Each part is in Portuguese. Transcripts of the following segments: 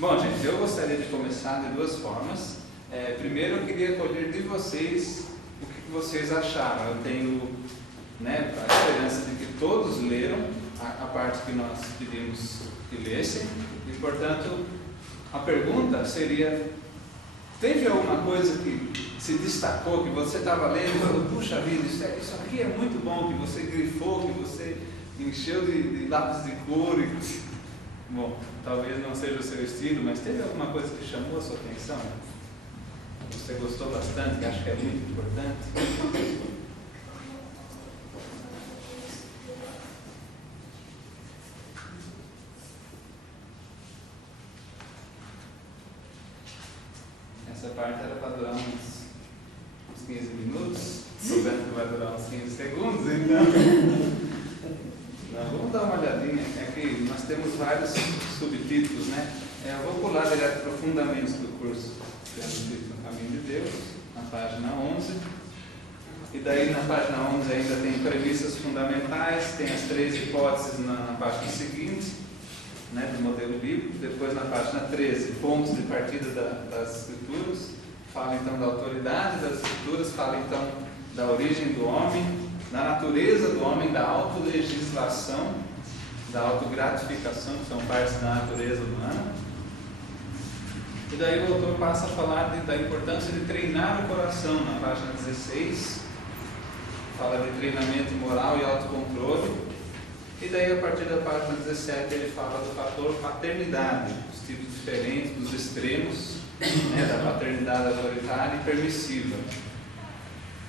Bom, gente, eu gostaria de começar de duas formas. Primeiro, eu queria colher de vocês o que vocês acharam. Eu tenho, a esperança de que todos leram a parte que nós pedimos que lessem. E, portanto, a pergunta seria: teve alguma coisa que se destacou, que você estava lendo e falou, puxa vida, isso aqui é muito bom, que você grifou, que você encheu de lápis de cor? Bom, talvez não seja o seu estilo, mas teve alguma coisa que chamou a sua atenção? Você gostou bastante, que acha que é muito importante? Essa parte era para durar uns 15 minutos. Estou vendo que vai durar uns 15 segundos, então. Vamos dar uma olhadinha. Aqui nós temos vários subtítulos, né? Eu vou pular direto para o fundamentos do curso, que é o título Caminho de Deus, na página 11. E daí na página 11 ainda tem premissas fundamentais, tem as 3 hipóteses na página seguinte, do modelo bíblico. Depois na página 13, pontos de partida das escrituras. Fala então da autoridade das escrituras, fala então da origem do homem, da natureza do homem, da autolegislação, da autogratificação, que são partes da natureza humana. E daí o autor passa a falar da importância de treinar o coração, na página 16, fala de treinamento moral e autocontrole. E daí a partir da página 17 ele fala do fator paternidade, os tipos diferentes, dos extremos, da paternidade autoritária e permissiva.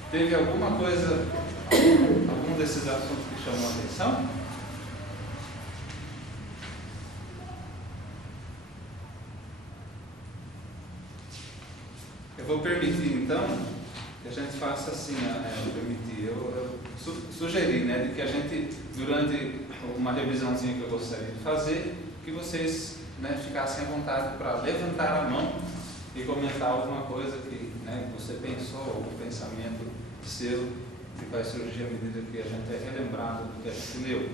Teve alguma coisa, algum desses assuntos que chamou a atenção? Eu vou permitir então que a gente faça assim, eu sugeri, de que a gente, durante uma revisãozinha que eu gostaria de fazer, que vocês ficassem à vontade para levantar a mão e comentar alguma coisa que você pensou, algum pensamento seu, que vai surgir à medida que a gente é relembrado do que a gente leu.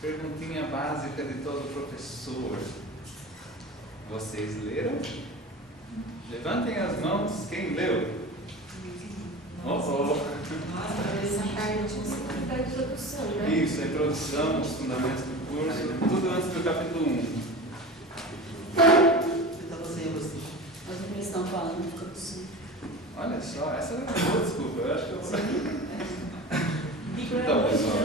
Perguntinha básica de todo professor: vocês leram? Levantem as mãos, quem leu? Nossa, essa parte da introdução, né? Isso, a introdução, os fundamentos do curso, tudo antes do capítulo 1. Mas o que eles estão falando fica possível. Olha só, essa é uma boa desculpa, eu acho que eu vou. Então, pessoal,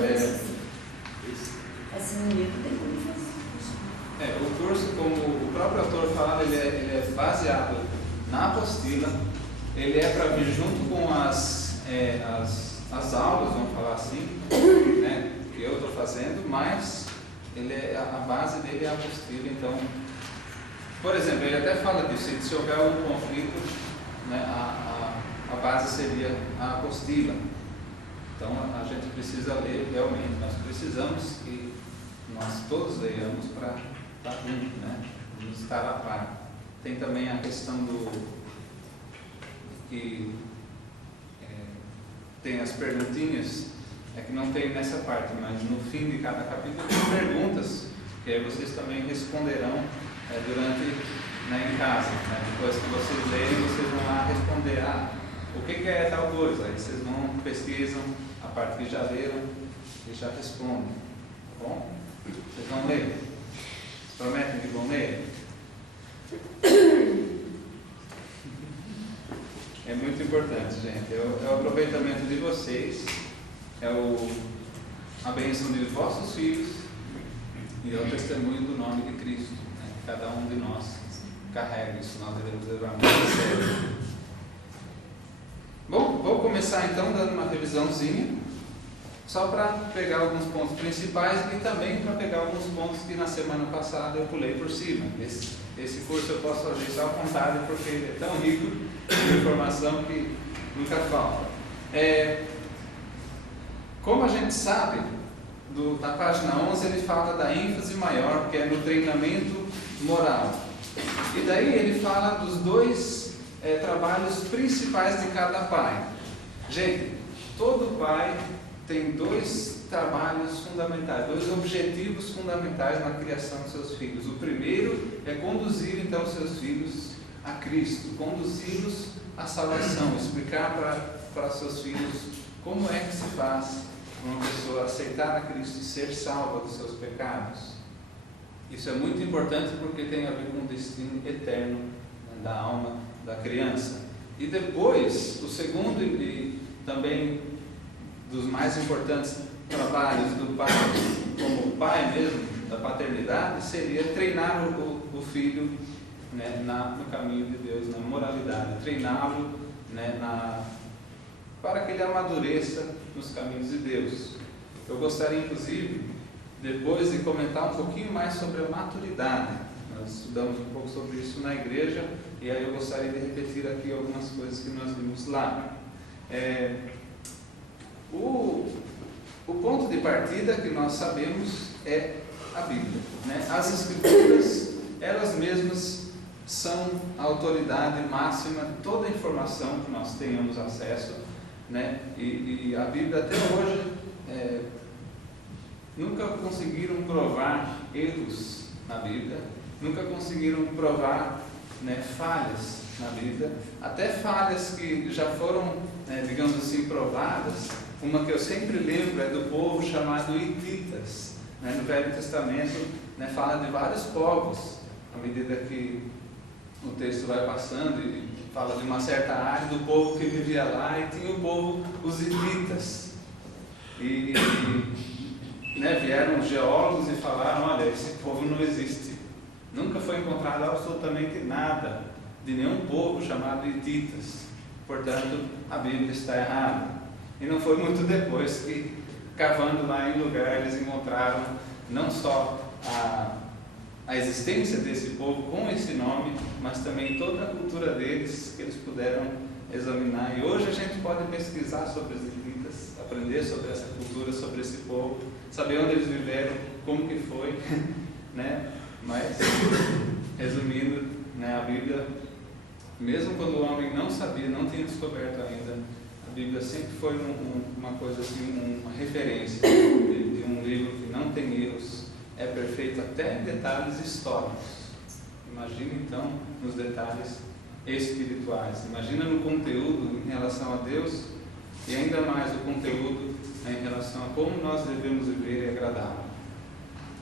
assim, o livro tem como fazer. O curso, como o próprio autor fala, ele é baseado na apostila, ele é para vir junto com as aulas, vamos falar assim, que eu estou fazendo, mas a base dele é a apostila. Então, por exemplo, ele até fala disso: se houver um conflito, a base seria a apostila. Então a gente precisa ler realmente, nós precisamos que nós todos leiamos para estar juntos, vamos estar a par. Tem também a questão que tem as perguntinhas, que não tem nessa parte, mas no fim de cada capítulo tem perguntas, que aí vocês também responderão durante em casa. Depois que vocês lerem, vocês vão lá responder: o que é tal coisa? Aí vocês vão, pesquisam a parte que já leram e já respondem. Tá bom? Vocês vão ler? Prometem que vão ler? É muito importante, gente. É o aproveitamento de vocês, a bênção de vossos filhos e é o testemunho do nome de Cristo. Cada um de nós carrega isso, nós devemos levar muito a sério. Bom, vou começar então dando uma revisãozinha, só para pegar alguns pontos principais e também para pegar alguns pontos que na semana passada eu pulei por cima. Esse curso eu posso fazer isso à vontade, porque ele é tão rico de informação que nunca falta. Como a gente sabe, na página 11 ele fala da ênfase maior, que é no treinamento moral. E daí ele fala dos 2 trabalhos principais de cada pai. Gente, todo pai tem 2 trabalhos fundamentais, 2 objetivos fundamentais na criação de seus filhos. O primeiro é é conduzir então seus filhos a Cristo, conduzi-los à salvação, explicar para seus filhos como é que se faz uma pessoa aceitar a Cristo e ser salva dos seus pecados. Isso é muito importante porque tem a ver com o destino eterno, né, da alma da criança. E depois, o segundo e também dos mais importantes trabalhos do pai, como pai mesmo, da paternidade, seria treinar o filho, né, no caminho de Deus, na moralidade, treiná-lo, né, para que ele amadureça nos caminhos de Deus. Eu gostaria, inclusive, depois de comentar um pouquinho mais sobre a maturidade. Nós estudamos um pouco sobre isso na igreja, e aí eu gostaria de repetir aqui algumas coisas que nós vimos lá. O ponto de partida que nós sabemos é a Bíblia, né? As Escrituras, elas mesmas são a autoridade máxima de toda a informação que nós tenhamos acesso, né? E a Bíblia até hoje nunca conseguiram provar erros na Bíblia, nunca conseguiram provar, né, falhas na Bíblia, até falhas que já foram, digamos assim, provadas. Uma que eu sempre lembro é do povo chamado Hititas, né? No Velho Testamento, né, fala de vários povos, à medida que o texto vai passando, e fala de uma certa área do povo que vivia lá, e tinha o povo, os Hititas, né, vieram os geólogos e falaram: olha, esse povo não existe, nunca foi encontrado absolutamente nada de nenhum povo chamado Hititas, portanto a Bíblia está errada. E não foi muito depois que, cavando lá em lugar, eles encontraram não só a existência desse povo com esse nome, mas também toda a cultura deles, que eles puderam examinar. E hoje a gente pode pesquisar sobre os hititas, aprender sobre essa cultura, sobre esse povo, saber onde eles viveram, como que foi, né? Mas, resumindo, né, a Bíblia, mesmo quando o homem não sabia, não tinha descoberto ainda, a Bíblia sempre foi uma coisa assim, uma referência de um livro que não tem erros, é perfeito até em detalhes históricos. Imagina então nos detalhes espirituais, imagina no conteúdo em relação a Deus, e ainda mais o conteúdo, né, em relação a como nós devemos viver e agradá-lo.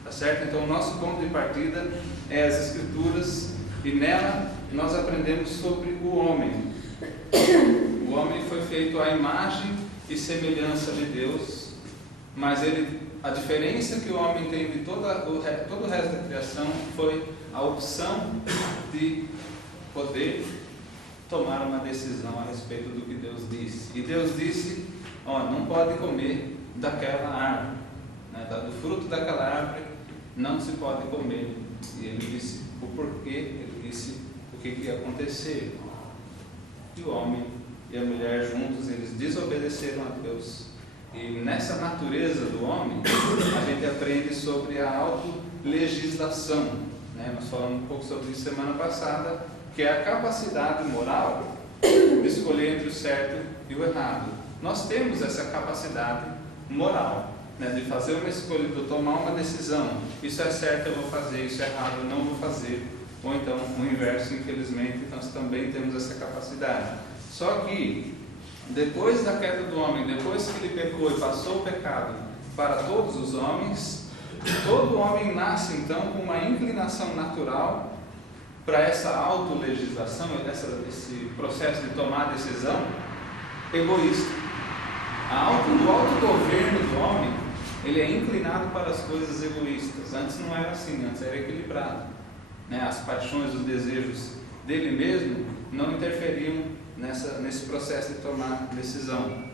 Tá certo? Então o nosso ponto de partida é as Escrituras, e nela nós aprendemos sobre o homem. O homem foi feito à imagem e semelhança de Deus, mas a diferença que o homem tem de todo o resto da criação foi a opção de poder tomar uma decisão a respeito do que Deus disse. E Deus disse: não pode comer daquela árvore, né, do fruto daquela árvore não se pode comer. E ele disse o porquê, ele disse o que ia acontecer. E o homem e a mulher juntos, eles desobedeceram a Deus. E nessa natureza do homem, a gente aprende sobre a autolegislação, né? Nós falamos um pouco sobre isso semana passada, que é a capacidade moral de escolher entre o certo e o errado. Nós temos essa capacidade moral, né, de fazer uma escolha, de tomar uma decisão. Isso é certo, eu vou fazer; isso é errado, eu não vou fazer. Ou então o inverso, infelizmente, nós também temos essa capacidade. Só que depois da queda do homem, depois que ele pecou e passou o pecado para todos os homens, todo homem nasce então com uma inclinação natural para essa autolegislação, esse processo de tomar decisão egoísta. O autogoverno do homem, ele é inclinado para as coisas egoístas. Antes não era assim, antes era equilibrado, né? As paixões, os desejos dele mesmo não interferiam nesse processo de tomar decisão.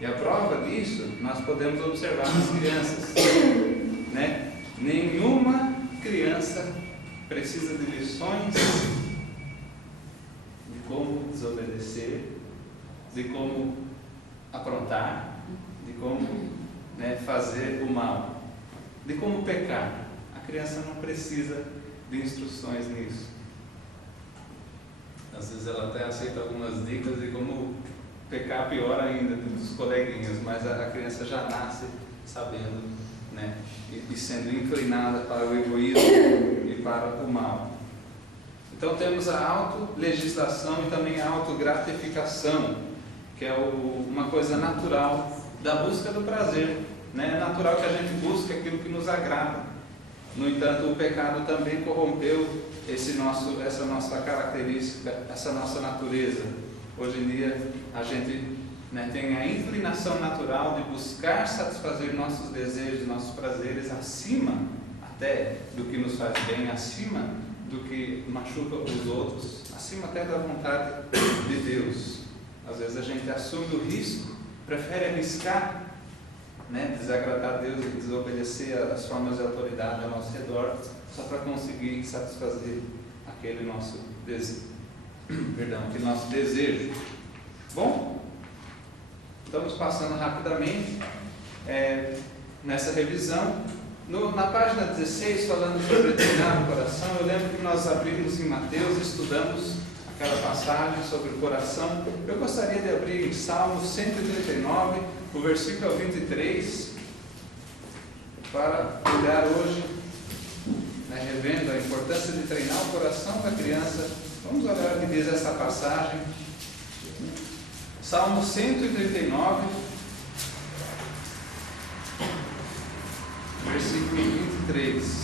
E a prova disso nós podemos observar nas crianças, né? Nenhuma criança precisa de lições de como desobedecer, de como aprontar, de como, né, fazer o mal, de como pecar. A criança não precisa de instruções nisso. Às vezes ela até aceita algumas dicas de como pecar pior ainda dos coleguinhas, mas a criança já nasce sabendo, né, e sendo inclinada para o egoísmo e para o mal. Então temos a autolegislação e também a autogratificação, que é uma coisa natural da busca do prazer, né? É natural que a gente busque aquilo que nos agrada. No entanto, o pecado também corrompeu essa nossa característica, essa nossa natureza. Hoje em dia a gente, né, tem a inclinação natural de buscar satisfazer nossos desejos, nossos prazeres acima até do que nos faz bem, acima do que machuca os outros, acima até da vontade de Deus. Às vezes a gente assume o risco, prefere arriscar, né, desagradar a Deus e desobedecer às formas de autoridade ao nosso redor, só para conseguir satisfazer aquele nosso desejo. Bom, estamos passando rapidamente nessa revisão. Na página 16, falando sobre treinar o coração, eu lembro que nós abrimos em Mateus, estudamos aquela passagem sobre o coração. Eu gostaria de abrir em Salmo 139, o versículo 23, para olhar hoje, né, revendo a importância de treinar o coração da criança. Vamos olhar o que diz essa passagem. Salmo 139, versículo 23.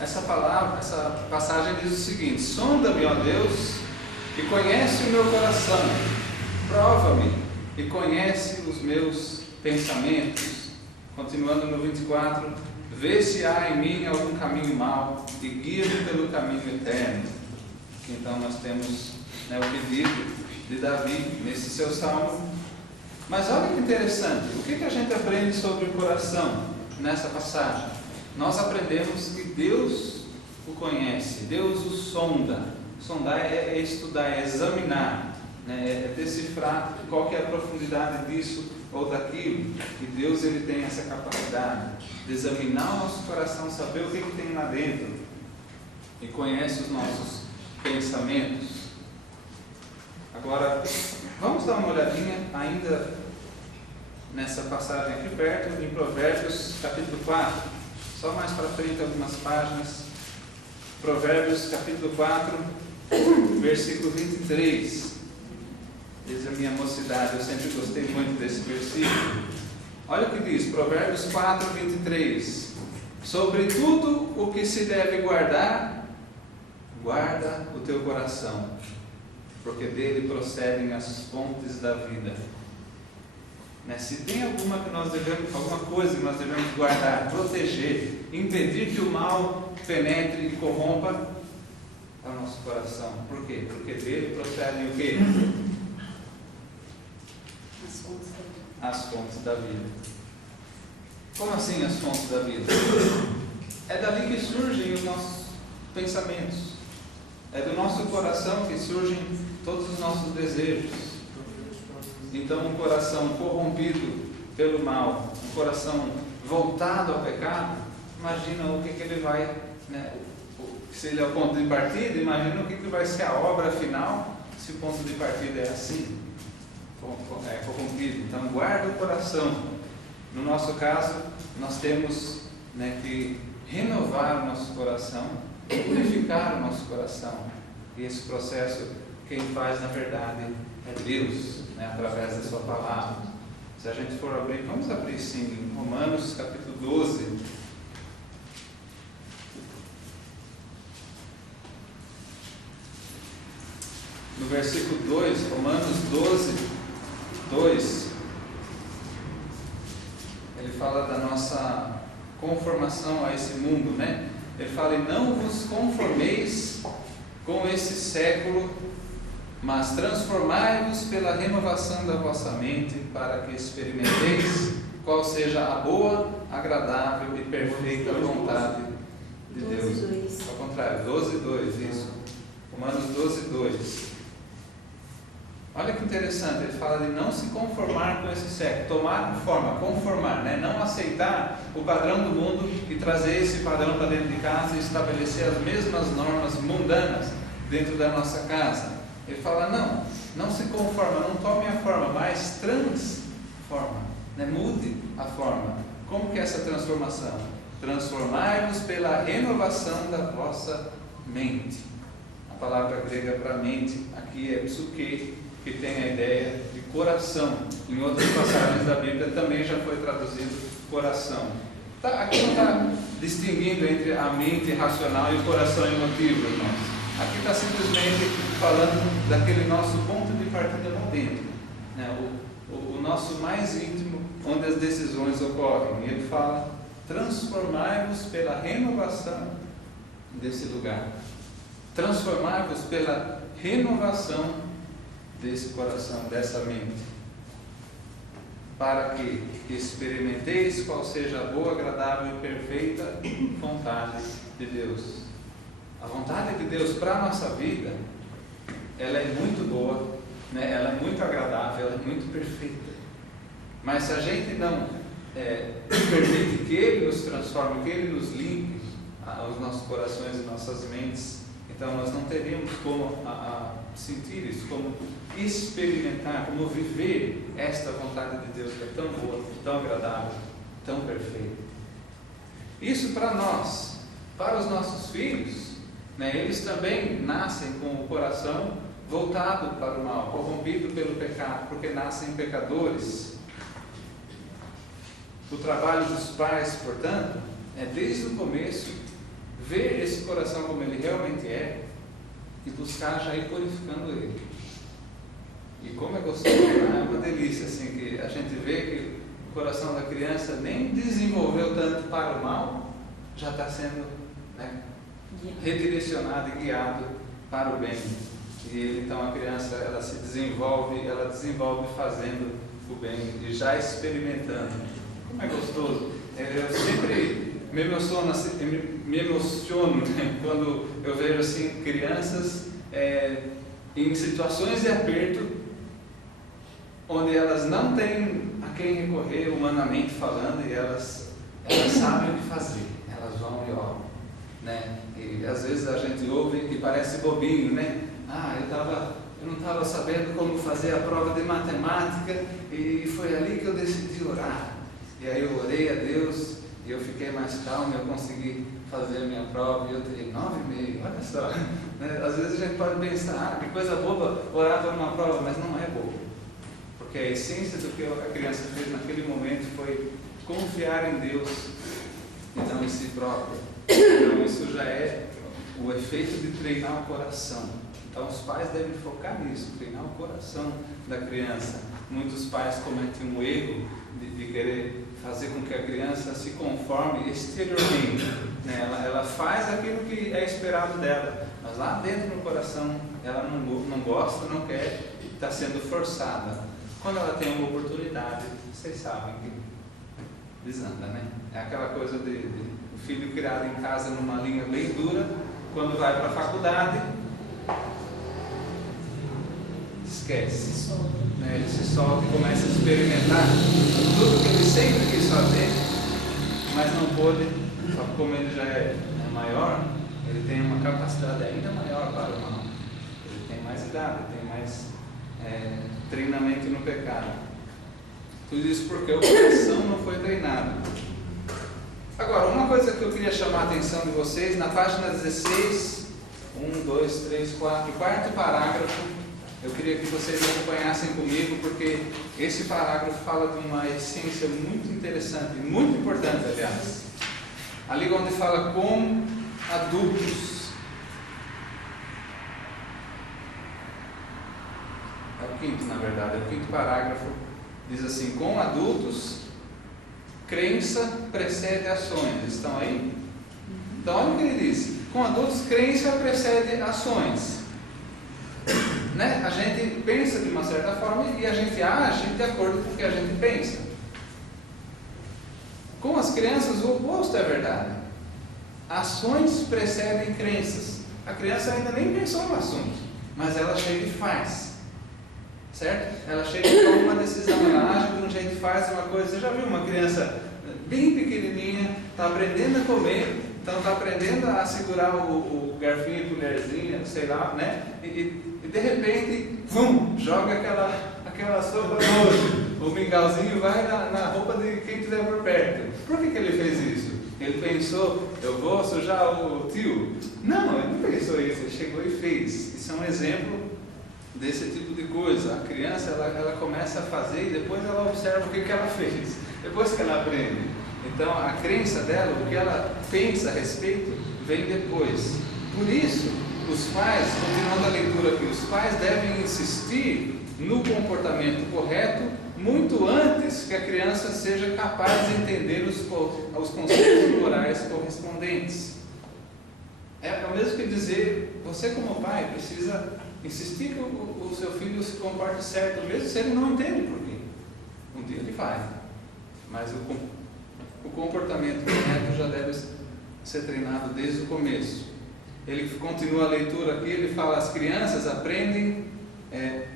Essa passagem diz o seguinte: sonda-me, ó Deus, e conhece o meu coração, prova-me e conhece os meus pensamentos. Continuando no 24, vê se há em mim algum caminho mau e guia-me pelo caminho eterno. Aqui então nós temos, né, o pedido de Davi nesse seu salmo. Mas olha que interessante, o que a gente aprende sobre o coração nessa passagem? Nós aprendemos que Deus o conhece, Deus o sonda. Sondar é estudar, é examinar, né? É decifrar qual que é a profundidade disso ou daquilo. E Deus, ele tem essa capacidade de examinar o nosso coração, saber o que tem lá dentro, e conhece os nossos pensamentos. Agora, vamos dar uma olhadinha ainda nessa passagem aqui perto, em Provérbios capítulo 4. Só mais para frente algumas páginas. Provérbios capítulo 4, versículo 23. Desde a minha mocidade eu sempre gostei muito desse versículo. Olha o que diz, Provérbios 4, 23. Sobre tudo o que se deve guardar, guarda o teu coração, porque dele procedem as fontes da vida. Se tem alguma coisa que nós devemos guardar, proteger, impedir que o mal penetre e corrompa, é o nosso coração. Por quê? Porque dele procedem o quê? As fontes da vida. Como assim as fontes da vida? É dali que surgem os nossos pensamentos. É do nosso coração que surgem todos os nossos desejos. Então, um coração corrompido pelo mal, um coração voltado ao pecado, imagina o que ele vai, né, se ele é o ponto de partida, imagina o que vai ser a obra final, se o ponto de partida é assim, corrompido. Então, guarda o coração. No nosso caso, nós temos, né, que renovar o nosso coração, purificar o nosso coração. E esse processo, quem faz, na verdade, é Deus, né, através da sua palavra. Se a gente for abrir, vamos abrir sim, em Romanos capítulo 12. No versículo 2, Romanos 12, 2, ele fala da nossa conformação a esse mundo, né? Ele fala: e não vos conformeis com esse século, mas transformai-vos pela renovação da vossa mente, para que experimenteis qual seja a boa, agradável e perfeita vontade de Deus. Ao contrário, 12:2, isso. Romanos 12:2. Olha que interessante, ele fala de não se conformar com esse século, tomar forma, conformar, né? Não aceitar o padrão do mundo e trazer esse padrão para dentro de casa e estabelecer as mesmas normas mundanas dentro da nossa casa. Ele fala: não se conforma, não tome a forma, mas transforma, né? Mude a forma. Como que é essa transformação? Transformai-vos pela renovação da vossa mente. A palavra grega para mente aqui é psuque, que tem a ideia de coração. Em outras passagens da Bíblia também já foi traduzido coração. Aqui não está distinguindo entre a mente racional e o coração emotivo, irmãos. Aqui está simplesmente falando daquele nosso ponto de partida lá dentro, né? O nosso mais íntimo, onde as decisões ocorrem. E ele fala: transformai-vos pela renovação desse lugar. Transformai-vos pela renovação desse coração, dessa mente, para que experimenteis qual seja a boa, agradável e perfeita vontade de Deus. A vontade de Deus para a nossa vida, ela é muito boa, né? Ela é muito agradável, ela é muito perfeita. Mas se a gente não permite que Ele nos transforme, que Ele nos limpe os nossos corações e nossas mentes, então nós não teríamos como sentir isso, como experimentar, como viver esta vontade de Deus que é tão boa, tão agradável, tão perfeita. Isso para nós. Para os nossos filhos, né, eles também nascem com o coração voltado para o mal, corrompido pelo pecado, porque nascem pecadores. O trabalho dos pais, portanto, é desde o começo ver esse coração como ele realmente é e buscar já ir purificando ele. E como é gostoso, é uma delícia assim, que a gente vê que o coração da criança nem desenvolveu tanto para o mal, já está sendo, né, redirecionado e guiado para o bem. E então a criança, ela se desenvolve, fazendo o bem e já experimentando. Como é gostoso. Eu sempre me emociono né, quando eu vejo assim, crianças em situações de aperto, onde elas não têm a quem recorrer humanamente falando, e elas sabem o que fazer, elas vão e oram, né? E às vezes a gente ouve e parece bobinho, né? Eu não estava sabendo como fazer a prova de matemática e foi ali que eu decidi orar. E aí eu orei a Deus e eu fiquei mais calmo, eu consegui fazer a minha prova e eu tirei 9,5, olha só. Né? Às vezes a gente pode pensar, que coisa boba orar para uma prova, mas não é bobo. Porque a essência do que a criança fez naquele momento foi confiar em Deus e não em si própria. Então isso já é o efeito de treinar o coração. Então os pais devem focar nisso, treinar o coração da criança. Muitos pais cometem um erro de querer fazer com que a criança se conforme exteriormente, né? Ela faz aquilo que é esperado dela, mas lá dentro no coração ela não gosta, não quer, está sendo forçada. Quando ela tem uma oportunidade, vocês sabem que desanda, né? É aquela coisa de o filho criado em casa numa linha bem dura, quando vai para a faculdade, esquece. Né? Ele se solta e começa a experimentar tudo que ele sempre quis fazer, mas não pôde, só que como ele já é maior, ele tem uma capacidade ainda maior para o mal. Ele tem mais idade, tem mais treinamento no pecado. Tudo isso porque o coração não foi treinado. Agora, uma coisa que eu queria chamar a atenção de vocês, na página 16, 1, 2, 3, 4, quarto parágrafo, eu queria que vocês acompanhassem comigo, porque esse parágrafo fala de uma essência muito interessante, muito importante, aliás. Ali onde fala com adultos. É o quinto, na verdade, é o quinto parágrafo. Diz assim: com adultos, crença precede ações. Estão aí? Então, olha o que ele diz. Com adultos, crença precede ações. Né? A gente pensa de uma certa forma e a gente age de acordo com o que a gente pensa. Com as crianças, o oposto é verdade. Ações precedem crenças. A criança ainda nem pensou no assunto, mas ela chega e faz. Certo? Ela chega e toma uma decisão, ela age de um jeito, faz uma coisa. Você já viu uma criança bem pequenininha, está aprendendo a comer, então está aprendendo a segurar o garfinho, a colherzinha, sei lá, né? E de repente, joga aquela sopa hoje. O mingauzinho vai na roupa de quem estiver por perto. pensou, eu vou sujar o tio. Não, ele não pensou isso, ele chegou e fez. Isso é um exemplo desse tipo de coisa. A criança, ela começa a fazer e depois ela observa o que ela fez, depois que ela aprende. Então, a crença dela, o que ela pensa a respeito, vem depois. Por isso, os pais, continuando a leitura aqui, os pais devem insistir no comportamento correto muito antes que a criança seja capaz de entender os conceitos morais correspondentes. É o mesmo que dizer, você como pai precisa insistir que o seu filho se comporte certo, mesmo se ele não entende por quê. Um dia ele vai, mas o comportamento correto já deve ser treinado desde o começo. Ele continua a leitura aqui, ele fala, as crianças aprendem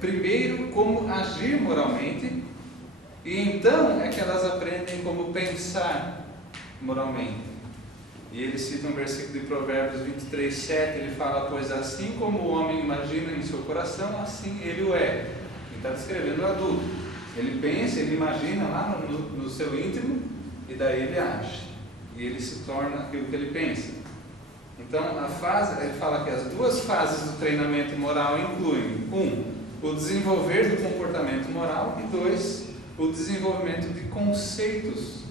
primeiro como agir moralmente, e então é que elas aprendem como pensar moralmente. E ele cita um versículo de Provérbios 23:7, ele fala, pois assim como o homem imagina em seu coração, assim ele o é. Ele está descrevendo o adulto. Ele pensa, ele imagina lá no seu íntimo, e daí ele age. E ele se torna aquilo que ele pensa. Então, ele fala que as duas fases do treinamento moral incluem, 1, o desenvolver do comportamento moral, e 2, o desenvolvimento de conceitos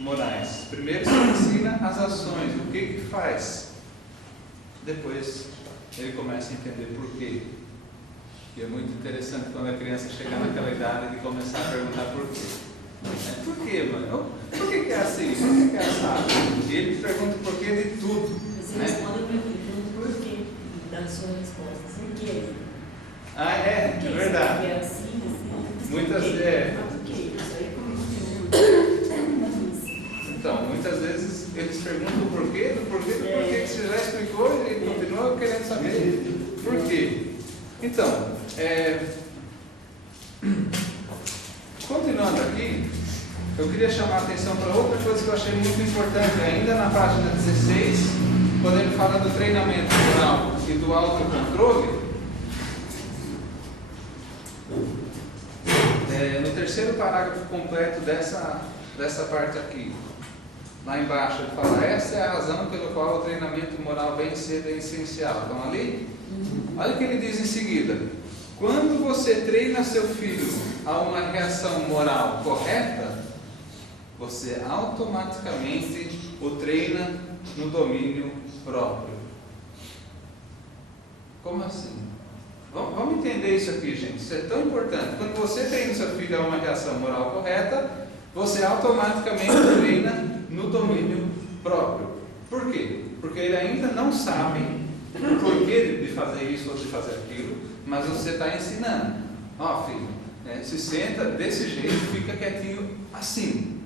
morais. Primeiro se ensina as ações, o que faz. Depois ele começa a entender por quê. E é muito interessante quando a criança chega naquela idade de começar a perguntar por quê. Por quê, mano? Por que é assim? Por que é assado? E ele pergunta por quê de tudo. Você responde perguntando por quê da sua resposta. Por quê? É verdade. Porque é assim. Muitas vezes. Então, muitas vezes eles perguntam o porquê, do porquê que você já explicou e continua querendo saber por quê. Então, continuando aqui, eu queria chamar a atenção para outra coisa que eu achei muito importante, ainda na página 16, quando ele fala do treinamento moral e do autocontrole. No terceiro parágrafo completo dessa parte aqui, lá embaixo ele fala, essa é a razão pela qual o treinamento moral bem cedo é essencial. Estão ali? Olha o que ele diz em seguida. Quando você treina seu filho a uma reação moral correta, você automaticamente o treina no domínio próprio. Como assim? Vamos entender isso aqui, gente. Isso é tão importante. Quando você treina seu filho a uma reação moral correta, você automaticamente treina no domínio próprio. Por quê? Porque ele ainda não sabe o porquê de fazer isso ou de fazer aquilo, mas você está ensinando. Ó, filho, se senta desse jeito, fica quietinho assim.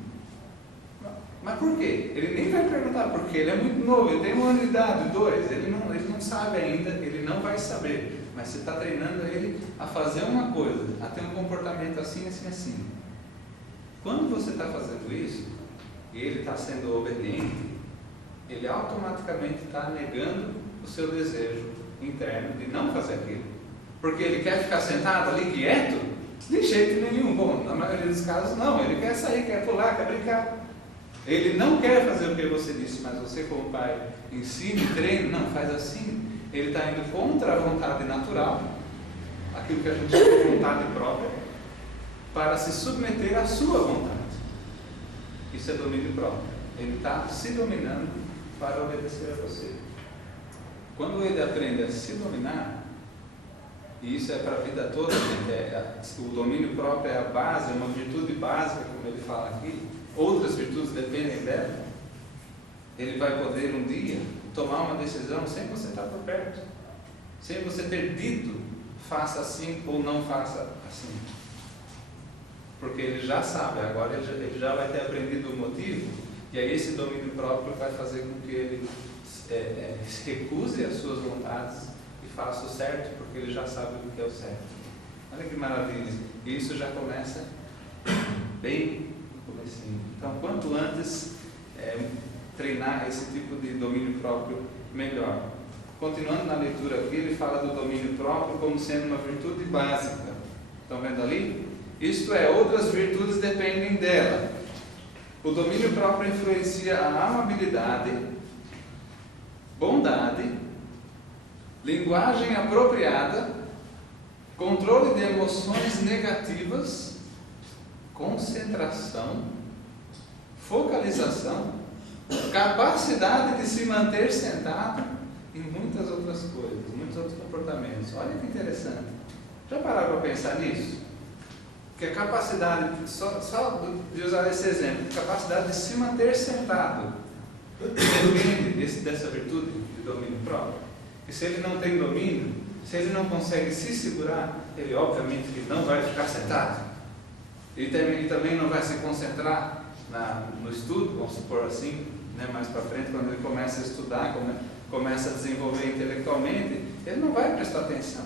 Mas por quê? Ele nem vai perguntar por quê. Ele é muito novo, ele tem 1 ano de idade, 2. Ele não sabe ainda, ele não vai saber. Mas você está treinando ele a fazer uma coisa, a ter um comportamento assim, assim, assim. Quando você está fazendo isso, e ele está sendo obediente, ele automaticamente está negando o seu desejo interno de não fazer aquilo. Porque ele quer ficar sentado ali quieto? De jeito nenhum. Bom, na maioria dos casos não, ele quer sair, quer pular, quer brincar. Ele não quer fazer o que você disse, mas você como pai ensina e treina, não, faz assim. Ele está indo contra a vontade natural, aquilo que a gente chama de vontade própria, para se submeter à sua vontade. Isso é domínio próprio. Ele está se dominando para obedecer a você. Quando ele aprende a se dominar, e isso é para a vida toda, gente, o domínio próprio é a base, é uma virtude básica, como ele fala aqui. Outras virtudes dependem dela. Ele vai poder um dia tomar uma decisão sem você estar por perto, sem você ter dito, faça assim ou não faça assim. Porque ele já sabe, agora ele já vai ter aprendido o motivo, e aí esse domínio próprio vai fazer com que ele recuse as suas vontades e faça o certo, porque ele já sabe o que é o certo. Olha que maravilha! E isso já começa bem no comecinho. Então, quanto antes treinar esse tipo de domínio próprio, melhor. Continuando na leitura aqui, ele fala do domínio próprio como sendo uma virtude básica. Estão vendo ali? Isto é, outras virtudes dependem dela. O domínio próprio influencia a amabilidade, bondade, linguagem apropriada, controle de emoções negativas, concentração, focalização, capacidade de se manter sentado e muitas outras coisas, muitos outros comportamentos. Olha que interessante. Já pararam para pensar nisso? Que a capacidade, só de usar esse exemplo, a capacidade de se manter sentado depende dessa virtude de domínio próprio. E se ele não tem domínio, se ele não consegue se segurar, ele obviamente que não vai ficar sentado. Ele também não vai se concentrar no estudo, vamos supor assim, né, mais para frente, quando ele começa a estudar, começa a desenvolver intelectualmente, ele não vai prestar atenção.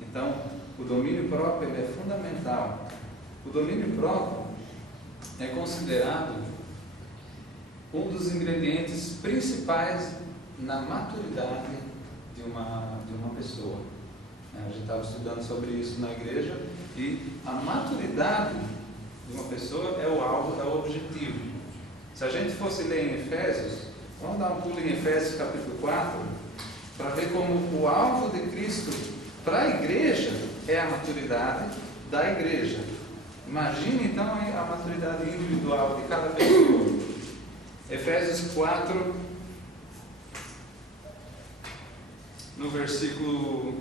Então, o domínio próprio ele é fundamental. O domínio próprio é considerado um dos ingredientes principais na maturidade de uma pessoa. A gente estava estudando sobre isso na igreja, e a maturidade de uma pessoa é o alvo, é o objetivo. Se a gente fosse ler em Efésios, vamos dar um pulo em Efésios capítulo 4, para ver como o alvo de Cristo para a igreja é a maturidade da igreja. Imagine então a maturidade individual de cada pessoa. Efésios 4, no versículo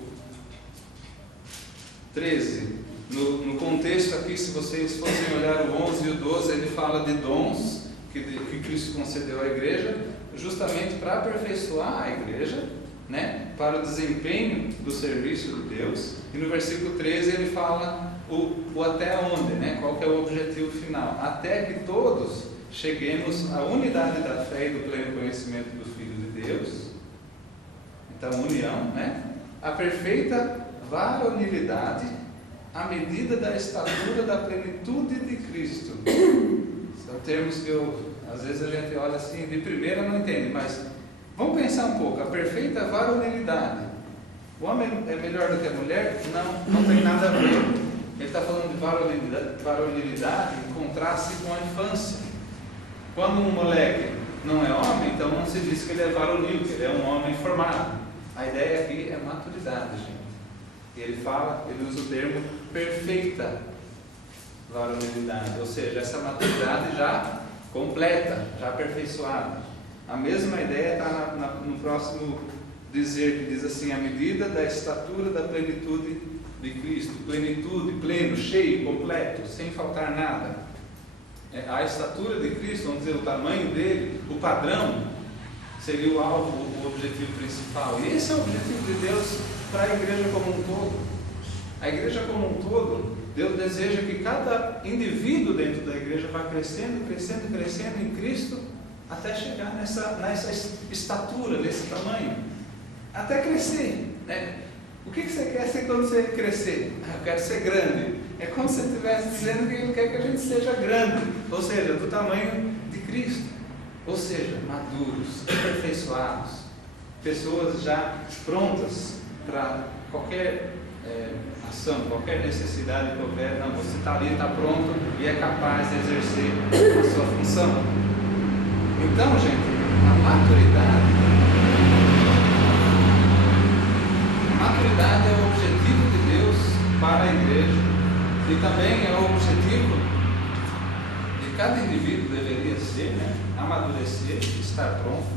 13. No contexto aqui, se vocês fossem olhar o 11 e o 12, ele fala de dons que Cristo concedeu à igreja, justamente para aperfeiçoar a igreja, né, para o desempenho do serviço de Deus. E no versículo 13 ele fala o até onde, né, qual que é o objetivo final, até que todos cheguemos à unidade da fé e do pleno conhecimento do Filho de Deus. Então, união, né, a perfeita varonilidade, à medida da estatura da plenitude de Cristo. São termos que às vezes a gente olha assim, de primeira não entende, mas vamos pensar um pouco. A perfeita varonilidade. O homem é melhor do que a mulher? Não tem nada a ver. Ele está falando de varonilidade em contraste com a infância. Quando um moleque não é homem, então não se diz que ele é varonil, que ele é um homem formado. A ideia aqui é maturidade, gente. E ele usa o termo perfeita varonilidade, ou seja, essa maturidade já completa, já aperfeiçoada. A mesma ideia está no próximo dizer, que diz assim, à medida da estatura da plenitude de Cristo. Plenitude, pleno, cheio, completo, sem faltar nada. A estatura de Cristo, vamos dizer, o tamanho dele, o padrão, seria o alvo, o objetivo principal. E esse é o objetivo de Deus para a igreja como um todo. A igreja como um todo, Deus deseja que cada indivíduo dentro da igreja vá crescendo, crescendo, crescendo em Cristo, até chegar nessa estatura, nesse tamanho. Até crescer, né? O que você quer ser quando você crescer? Eu quero ser grande. É como se você estivesse dizendo que Ele quer que a gente seja grande, ou seja, do tamanho de Cristo. Ou seja, maduros, aperfeiçoados, pessoas já prontas para qualquer ação, qualquer necessidade que houver. Não, você está ali, está pronto e é capaz de exercer a sua função. Então, gente, a maturidade é o objetivo de Deus para a igreja, e também é o objetivo de cada indivíduo, deveria ser, né? Amadurecer, estar pronto,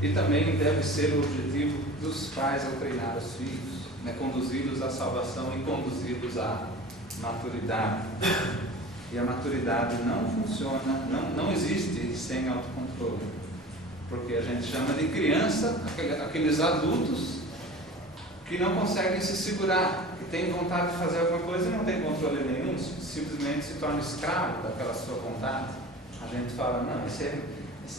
e também deve ser o objetivo dos pais ao treinar os filhos, né? Conduzi-los à salvação e conduzi-los à maturidade. E a maturidade não funciona, não existe sem autocontrole, porque a gente chama de criança aqueles adultos que não conseguem se segurar, que têm vontade de fazer alguma coisa e não tem controle nenhum, simplesmente se torna escravo daquela sua vontade. A gente fala, não, isso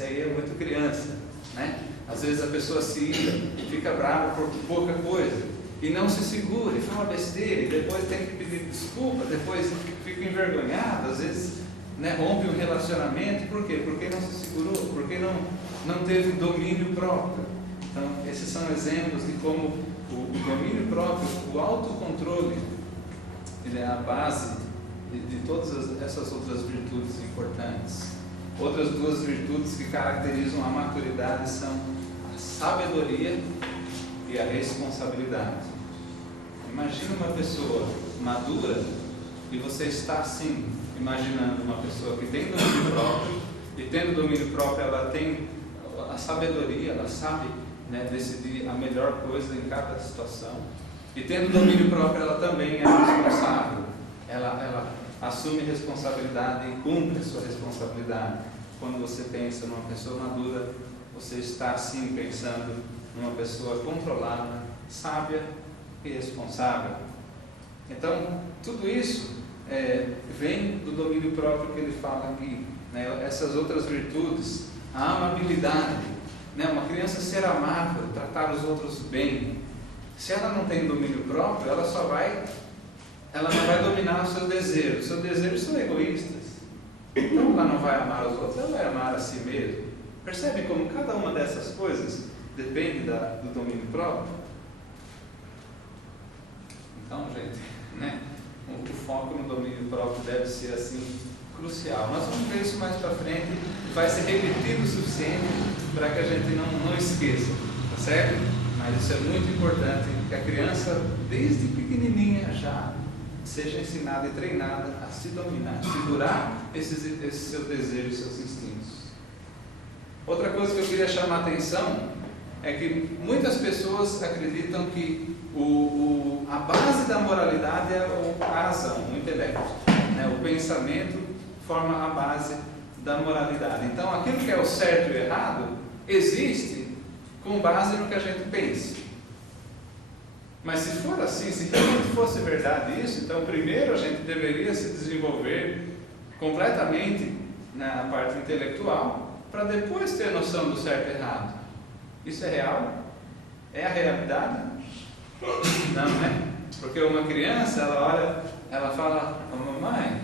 aí é muito criança, né? Às vezes a pessoa se ira, fica brava por pouca coisa e não se segura, e fala besteira, e depois tem que pedir desculpa, depois fica envergonhado, às vezes, né, rompe um relacionamento. Por quê? Porque não se segurou, porque não teve domínio próprio. Então, esses são exemplos de como o domínio próprio, o autocontrole, ele é a base de todas essas outras virtudes importantes. Outras duas virtudes que caracterizam a maturidade são a sabedoria e a responsabilidade. Imagina uma pessoa madura e você está assim, imaginando uma pessoa que tem domínio próprio, e tendo domínio próprio ela tem a sabedoria, ela sabe, né, decidir a melhor coisa em cada situação, e tendo domínio próprio ela também é responsável, ela assume responsabilidade e cumpre a sua responsabilidade. Quando você pensa numa pessoa madura, você está assim pensando numa pessoa controlada, sábia e responsável. Então, tudo isso vem do domínio próprio que ele fala aqui, né? Essas outras virtudes, a amabilidade, né? Uma criança ser amável, tratar os outros bem. Se ela não tem domínio próprio, ela não vai dominar os seus desejos. Os seus desejos são egoístas. Então ela não vai amar os outros, ela vai amar a si mesma. Percebe como cada uma dessas coisas depende do domínio próprio? Então, gente, né? O foco no domínio próprio deve ser assim crucial. Nós vamos ver isso mais para frente, vai ser repetido o suficiente para que a gente não esqueça, tá certo? Mas isso é muito importante, que a criança, desde pequenininha, já seja ensinada e treinada a se dominar, a segurar esses seus desejos, seus instintos. Outra coisa que eu queria chamar a atenção é que muitas pessoas acreditam que a base da moralidade é a razão, o intelecto, né? O pensamento forma a base da moralidade. Então, aquilo que é o certo e o errado existe com base no que a gente pensa. Mas se for assim, se realmente fosse verdade isso, então primeiro a gente deveria se desenvolver completamente na parte intelectual, para depois ter noção do certo e errado. Isso é real? É a realidade? Não, né? Porque uma criança, ela olha, ela fala: mamãe,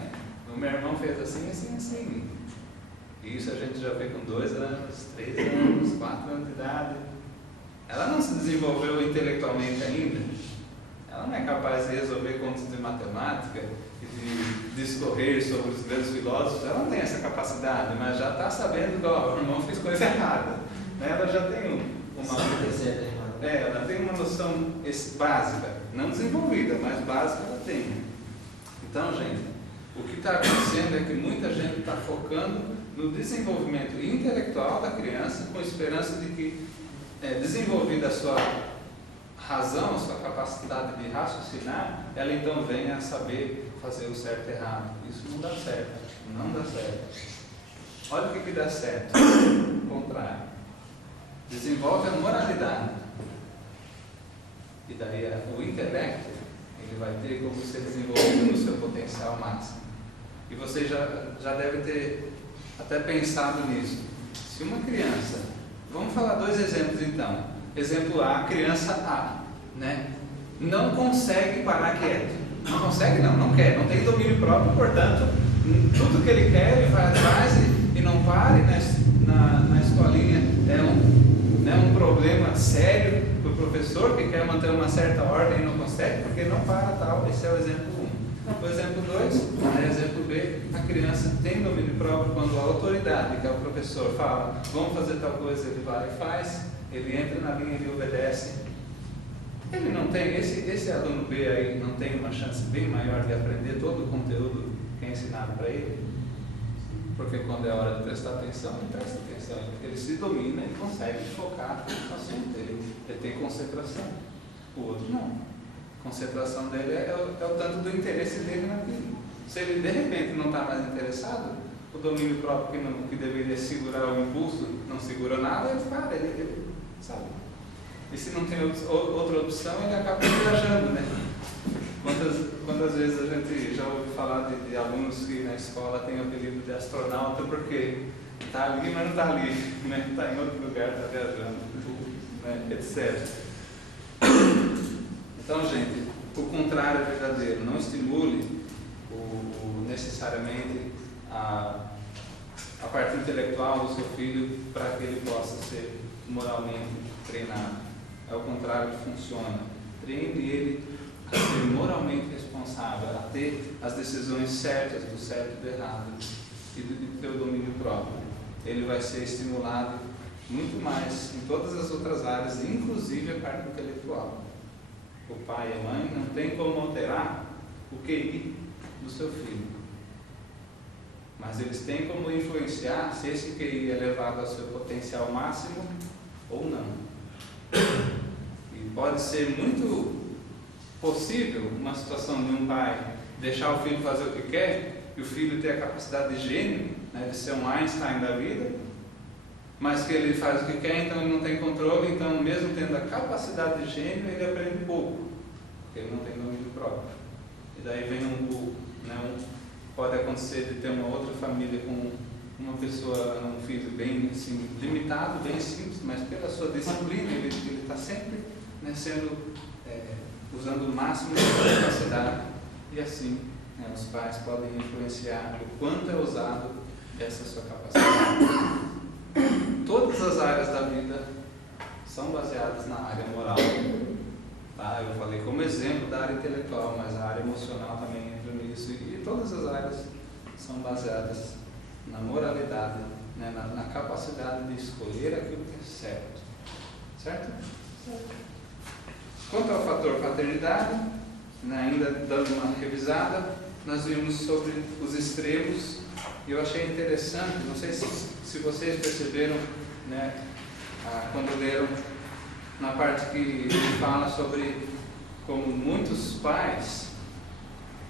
o meu irmão fez assim, assim, assim. E isso a gente já vê com 2 anos, 3 anos, 4 anos de idade. Ela não se desenvolveu intelectualmente ainda. Ela não é capaz de resolver contas de matemática e de discorrer sobre os grandes filósofos. Ela não tem essa capacidade, mas já está sabendo que o irmão fez coisa errada. Ela já tem ela tem uma noção básica, não desenvolvida, mas básica ela tem. Então, gente, o que está acontecendo é que muita gente está focando no desenvolvimento intelectual da criança, com esperança de que, desenvolvida a sua razão, a sua capacidade de raciocinar, ela então venha a saber fazer o certo e errado. Isso não dá certo, não dá certo. Olha o que dá certo, o contrário. Desenvolve a moralidade. E daí o intelecto, ele vai ter como ser desenvolvido no seu potencial máximo. E você já deve ter até pensado nisso. Se uma criança, vamos falar 2 exemplos então. Exemplo A, criança A, né? Não consegue parar quieto. Não consegue não quer, não tem domínio próprio, portanto, tudo que ele quer, ele vai atrás e não pare na escolinha. É um problema sério para o professor que quer manter uma certa ordem e não consegue, porque não para tal. Esse é o exemplo 1. O exemplo 2, exemplo B, a criança tem domínio próprio quando a autoridade, que é o professor, fala: vamos fazer tal coisa, ele vai e faz, ele entra na linha e obedece. Ele não tem, esse aluno B aí não tem uma chance bem maior de aprender todo o conteúdo que é ensinado para ele? Porque quando é hora de prestar atenção, ele presta atenção, ele se domina e consegue focar no assunto, ele tem concentração. O outro não. A concentração dele é o tanto do interesse dele naquilo. Se ele de repente não está mais interessado, o domínio próprio que deveria segurar o impulso não segura nada, ele para, ele sabe. E se não tem outra opção, ele acaba viajando, né? Quantas vezes a gente já ouve falar de alunos que na escola têm o apelido de astronauta porque está ali, mas não está ali, né? Está em outro lugar, está viajando, né? Etc. Então, gente, o contrário é verdadeiro. Não estimule necessariamente a parte intelectual do seu filho para que ele possa ser moralmente treinado. É o contrário que funciona. Treine ele a ser moralmente responsável, a ter as decisões certas, do certo e do errado, e do ter o domínio próprio. Ele vai ser estimulado muito mais em todas as outras áreas, inclusive a parte intelectual. O pai e a mãe não tem como alterar o QI do seu filho, mas eles têm como influenciar se esse QI é levado ao seu potencial máximo ou não. E pode ser muito possível uma situação de um pai deixar o filho fazer o que quer e o filho ter a capacidade de gênio, de ser um Einstein da vida, mas que ele faz o que quer, então ele não tem controle, então mesmo tendo a capacidade de gênio, ele aprende pouco, porque ele não tem domínio próprio. E daí vem um burro, pode acontecer de ter uma outra família com uma pessoa, um filho bem assim, limitado, bem simples, mas pela sua disciplina, ele está sempre usando o máximo da sua capacidade, e assim os pais podem influenciar o quanto é usado essa sua capacidade. Todas as áreas da vida são baseadas na área moral. Tá? Eu falei como exemplo da área intelectual, mas a área emocional também entra nisso, e todas as áreas são baseadas na moralidade, na capacidade de escolher aquilo que é certo. Certo? Quanto ao fator paternidade, ainda dando uma revisada, nós vimos sobre os extremos, e eu achei interessante, não sei se vocês perceberam, quando leram na parte que ele fala sobre como muitos pais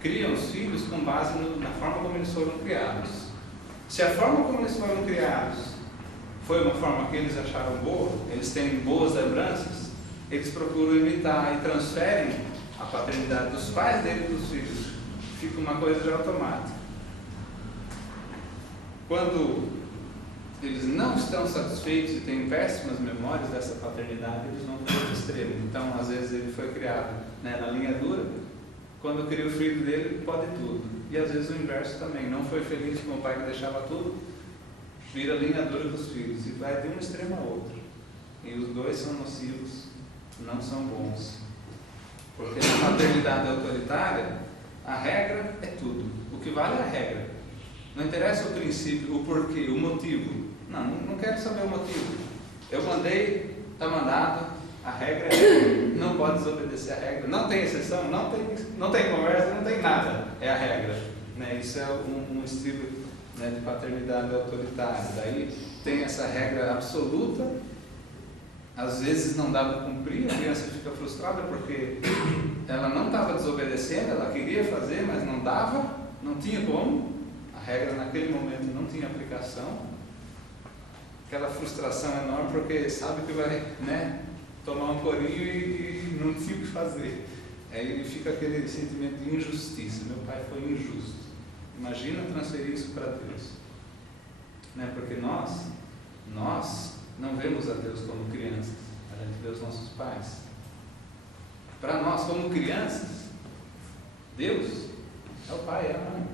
criam os filhos com base na forma como eles foram criados. Se a forma como eles foram criados foi uma forma que eles acharam boa, eles têm boas lembranças, eles procuram imitar e transferem a paternidade dos pais dele para os filhos. Fica uma coisa de automático. Quando eles não estão satisfeitos e têm péssimas memórias dessa paternidade, eles vão para o extremo. Então, às vezes ele foi criado na linha dura, quando cria o filho dele, pode tudo. E às vezes o inverso também, não foi feliz com o pai que deixava tudo, vira a linha dura dos filhos e vai de um extremo a outro. E os dois são nocivos, não são bons. Porque na paternidade autoritária, a regra é tudo. O que vale é a regra. Não interessa o princípio, o porquê, o motivo. Não quero saber o motivo. Eu mandei, está mandado, a regra é, não pode desobedecer a regra. Não tem exceção, não tem conversa, não tem nada. É a regra. Isso é um estilo de paternidade autoritária. Daí tem essa regra absoluta. Às vezes não dá para cumprir, a criança fica frustrada porque ela não estava desobedecendo, ela queria fazer, mas não dava, não tinha como. A regra naquele momento não tinha aplicação. Aquela frustração enorme porque sabe que vai tomar um corinho e não tinha o que fazer. Aí fica aquele sentimento de injustiça. Meu pai foi injusto. Imagina transferir isso para Deus. Porque nós não vemos a Deus como crianças, a gente vê os nossos pais. Para nós, como crianças, Deus é o pai e a mãe.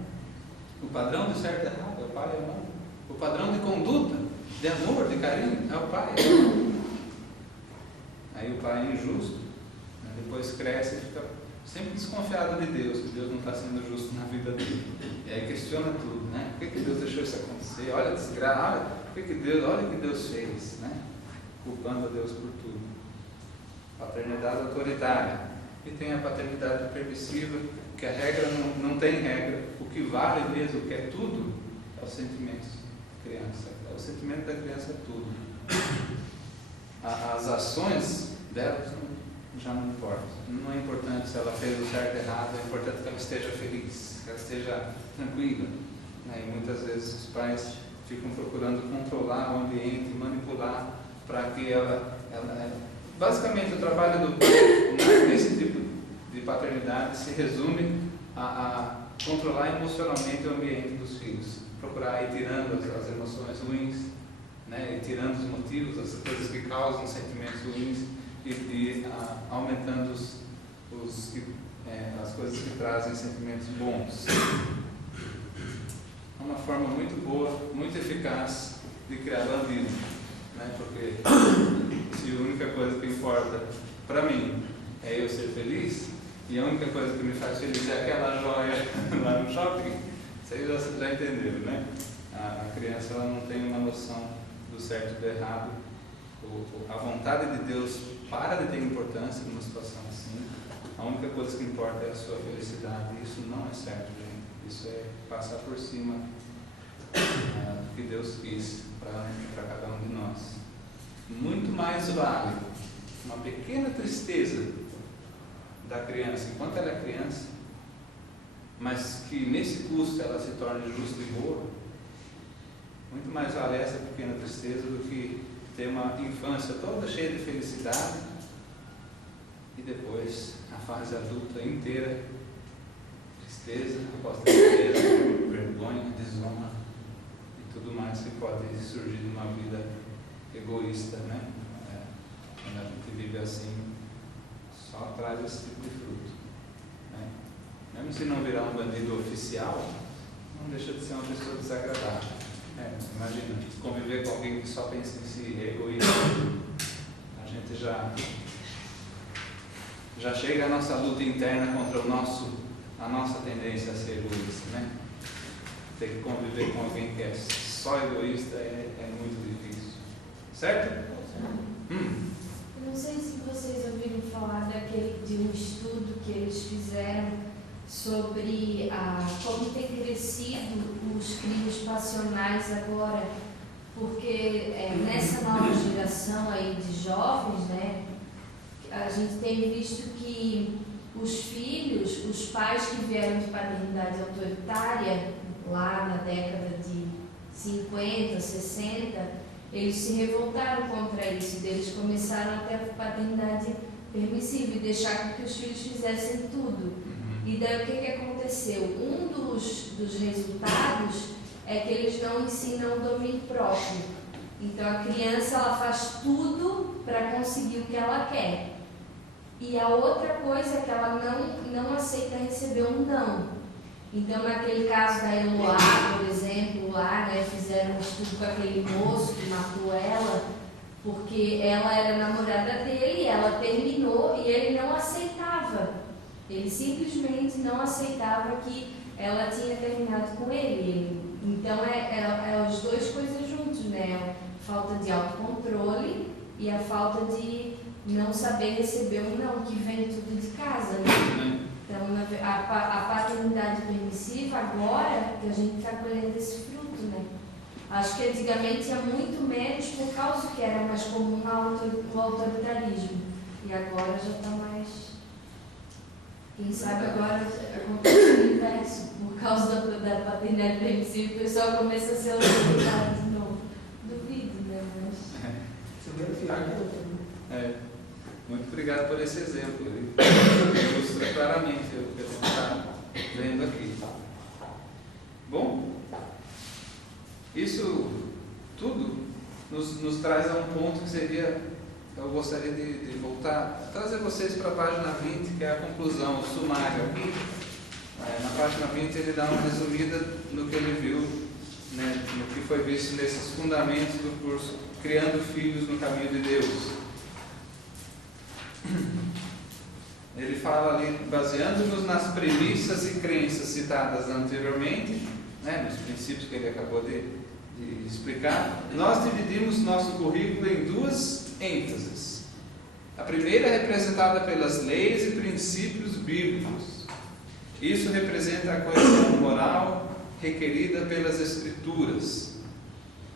O padrão de certo e errado é o pai e a mãe. O padrão de conduta, de amor, de carinho, é o pai e a mãe. Aí o pai é injusto, depois cresce e fica sempre desconfiado de Deus, que Deus não está sendo justo na vida dele. E aí questiona tudo, Por que Deus deixou isso acontecer? Olha a desgraça, olha o que Deus fez, Culpando a Deus por tudo. Paternidade autoritária. E tem a paternidade permissiva, que a regra não tem regra. O que vale mesmo, o que é tudo, é o sentimento da criança. O sentimento da criança é tudo. As ações delas já não importam. Não é importante se ela fez o certo ou errado, é importante que ela esteja feliz, que ela esteja tranquila. E muitas vezes os pais ficam procurando controlar o ambiente, manipular para que ela... Basicamente, o trabalho do pai nesse tipo de paternidade se resume a controlar emocionalmente o ambiente dos filhos. Procurar ir tirando as emoções ruins, ir tirando os motivos, as coisas que causam sentimentos ruins e aumentando as coisas que trazem sentimentos bons. É uma forma muito boa, muito eficaz de criar bandido, porque se a única coisa que importa para mim é eu ser feliz, E a única coisa que me faz feliz é aquela joia lá no shopping. Vocês já entenderam, né? A criança ela não tem uma noção do certo e do errado. A vontade de Deus para de ter importância numa situação assim. A única coisa que importa é a sua felicidade. Isso não é certo, gente. Isso é passar por cima do que Deus quis para cada um de nós. Muito mais vale uma pequena tristeza da criança enquanto ela é criança, mas que nesse custo ela se torne justa e boa. Muito mais vale essa pequena tristeza do que ter uma infância toda cheia de felicidade e depois a fase adulta inteira tristeza, após tristeza, vergonha, desonra e tudo mais que pode surgir de uma vida egoísta, né? Quando a gente vive assim, só traz esse tipo de fruto, né? Mesmo se não virar um bandido oficial, não deixa de ser uma pessoa desagradável. Imagina, conviver com alguém que só pensa em si, é egoísta. A gente já chega a nossa luta interna contra a nossa tendência a ser egoísta, né? Ter que conviver com alguém que é só egoísta é muito difícil. Certo? Eu não sei se vocês ouviram falar de um estudo que eles fizeram sobre como tem crescido os crimes passionais agora, porque nessa nova geração aí de jovens, né, a gente tem visto que os filhos, os pais que vieram de paternidade autoritária lá na década de 50, 60, eles se revoltaram contra isso, eles começaram a ter a paternidade permissiva e deixar com que os filhos fizessem tudo. E daí o que aconteceu? Um dos resultados é que eles não ensinam o domínio próprio. Então a criança ela faz tudo para conseguir o que ela quer. E a outra coisa é que ela não aceita receber um não. Então naquele caso da Eloá, por exemplo, lá, né, fizeram um estudo com aquele moço que matou ela, porque ela era namorada dele, ela terminou e ele não aceitava. Ele simplesmente não aceitava que ela tinha terminado com ele. Então é as duas coisas juntos, né? A falta de autocontrole e a falta de não saber receber um não, que vem tudo de casa, né? Então a paternidade permissiva agora que a gente está colhendo esse fruto, né? Acho que antigamente tinha muito menos por causa que era mais comum o autoritarismo. E agora já está mais... Quem sabe agora acontece o inverso, por causa da paternidade permissiva, o pessoal começa a ser autorizado de novo. Duvido, né? Mas... Muito obrigado por esse exemplo. Ele ilustra claramente o que a gente está vendo aqui. Bom, isso tudo nos traz a um ponto que seria... Eu gostaria de voltar, trazer vocês para a página 20, que é a conclusão, o sumário aqui. Na página 20 ele dá uma resumida no que ele viu, né, no que foi visto nesses fundamentos do curso Criando Filhos no Caminho de Deus. Ele fala ali, baseando-nos nas premissas e crenças citadas anteriormente, né, nos princípios que ele acabou de explicar, nós dividimos nosso currículo em duas ênfases. A primeira é representada pelas leis e princípios bíblicos. Isso representa a coerção moral requerida pelas Escrituras.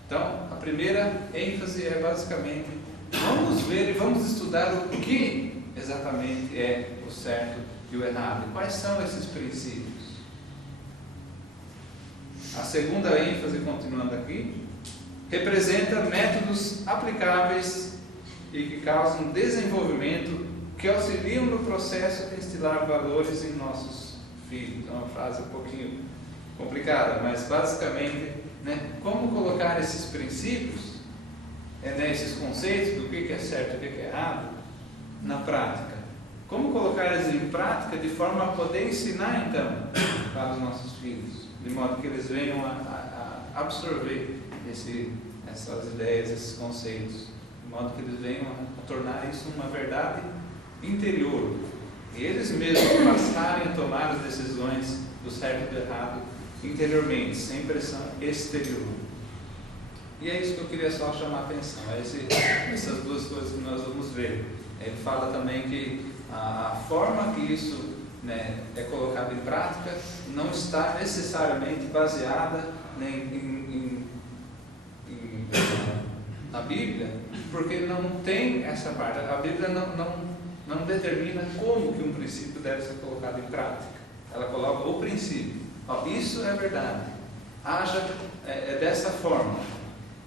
Então, a primeira ênfase é basicamente, vamos ver e vamos estudar o que exatamente é o certo e o errado. Quais são esses princípios? A segunda ênfase, continuando aqui, representa métodos aplicáveis e que causam desenvolvimento, que auxiliam no processo de instilar valores em nossos filhos. É uma frase um pouquinho complicada, mas basicamente, né, como colocar esses princípios, né, esses conceitos do que é certo e o que é errado, na prática. Como colocar eles em prática de forma a poder ensinar, então, para os nossos filhos, de modo que eles venham a absorver essas ideias, esses conceitos, de modo que eles venham a tornar isso uma verdade interior, e eles mesmos passarem a tomar as decisões do certo e do errado interiormente, sem pressão exterior. E é isso que eu queria só chamar a atenção, essas duas coisas que nós vamos ver. Ele fala também que a forma que isso, né, é colocado em prática não está necessariamente baseada, né, na Bíblia, porque não tem essa parte. A Bíblia não determina como que um princípio deve ser colocado em prática. Ela coloca o princípio. Ó, isso é verdade. Haja dessa forma.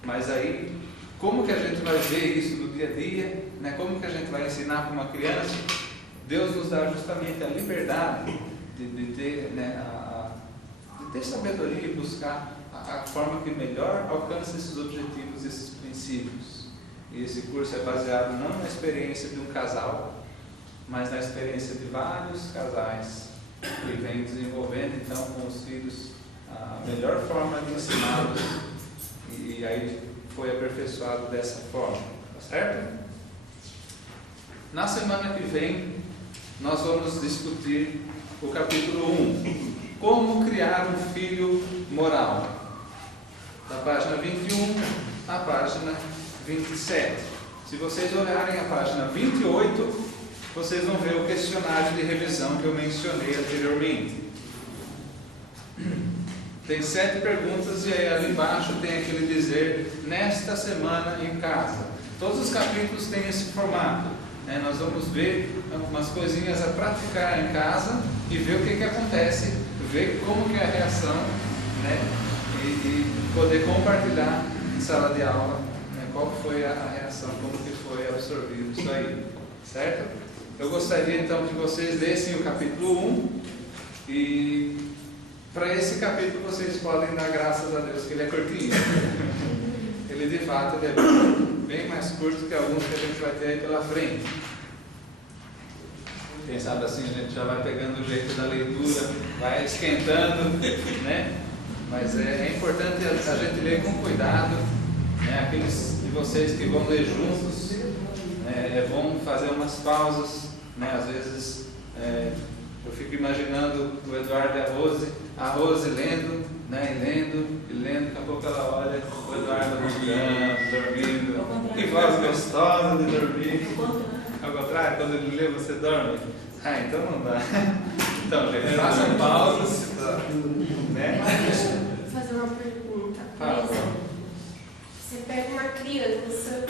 Mas aí, como que a gente vai ver isso no dia a dia? Né? Como que a gente vai ensinar para uma criança? Deus nos dá justamente a liberdade de ter, né, de ter sabedoria e buscar a forma que melhor alcança esses objetivos, esses princípios. E esse curso é baseado não na experiência de um casal, mas na experiência de vários casais que vêm desenvolvendo então com os filhos a melhor forma de ensiná-los, e aí foi aperfeiçoado dessa forma, tá certo? Na semana que vem nós vamos discutir o capítulo 1, como criar um filho moral, da página 21 à página 27. Se vocês olharem a página 28, vocês vão ver o questionário de revisão que eu mencionei anteriormente. Tem 7 perguntas e aí ali embaixo tem aquele dizer, nesta semana em casa. Todos os capítulos têm esse formato, né? Nós vamos ver umas coisinhas a praticar em casa e ver o que acontece, ver como que é a reação, né? E poder compartilhar em sala de aula, né? Qual foi a reação, como que foi absorvido isso aí, certo? Eu gostaria então que vocês lessem o capítulo 1 e para esse capítulo vocês podem dar graças a Deus que ele é curtinho. Ele de fato ele é bem mais curto que alguns que a gente vai ter aí pela frente. Quem sabe assim a gente já vai pegando o jeito da leitura, vai esquentando, né? Mas é importante a gente ler com cuidado, né? Aqueles de vocês que vão ler juntos, é bom fazer umas pausas, né? Às vezes eu fico imaginando o Eduardo e a Rose lendo, né? E lendo, daqui a pouco ela olha o Eduardo roncando, dormindo, que voz gostosa de dormir. Ao contrário, quando ele lê você dorme. Então não dá. Então, gente, façam pausas, né? Deixa eu fazer uma pergunta. Por exemplo, você pega uma criança,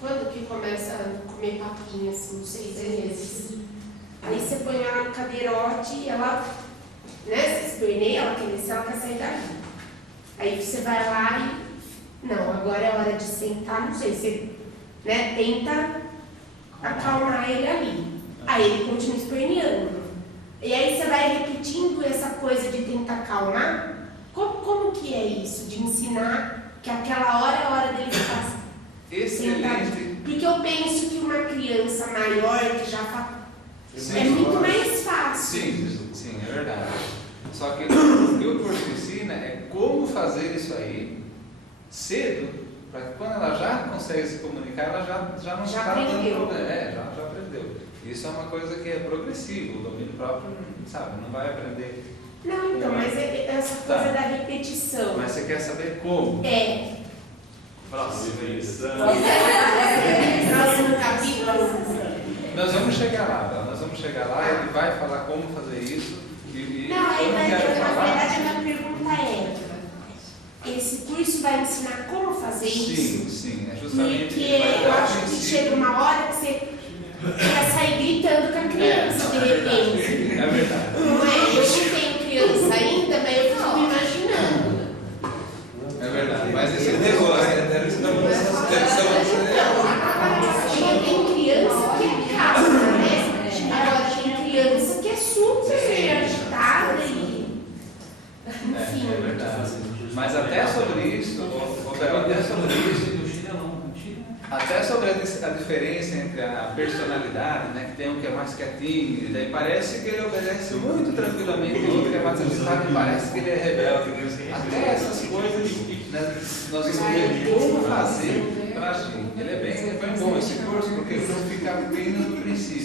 quando que começa a comer papinha, assim, 6 meses? Aí você põe ela no cadeirote e ela, né, se esperneia, ela quer descer, ela quer sair dali. Aí você vai lá e, não, agora é hora de sentar, não sei, você, né, tenta acalmar ele ali. Aí ele continua esperneando. E aí você vai repetindo essa coisa de tentar acalmar. Como que é isso? De ensinar que aquela hora é a hora dele ficar excelente. Porque eu penso que uma criança maior que já é muito mais fácil. Sim, é verdade. Só que o que o curso ensina é como fazer isso aí cedo, para que quando ela já consegue se comunicar, ela já não está dando problema. Já aprendeu. Isso é uma coisa que é progressiva, o domínio próprio, sabe, não vai aprender. Não, então, mas essa coisa da repetição. Mas você quer saber como? Próximo capítulo. Nós vamos chegar lá, tá? Nós vamos chegar lá, ele vai falar como fazer isso. Não, aí na verdade a minha pergunta esse curso vai ensinar como fazer isso? Sim, é justamente. Porque eu acho que chega uma hora que você quer sair gritando com a criança, de repente. É verdade. Não é? Eu não tenho criança ainda, mas eu fico me imaginando. É verdade, mas esse negócio, tem criança que é calma, né? Agora tem criança que é super agitada e... Enfim. É verdade. Mas até sobre isso, até sobre a diferença entre a personalidade, né, que tem um que é mais quietinho, e daí parece que ele obedece muito tranquilamente, o outro que é mais agitado e parece que ele é rebelde. Até essas coisas né, nós vamos ver como fazer para agir. Ele é bem bom esse curso, porque ele não fica apenas no princípio.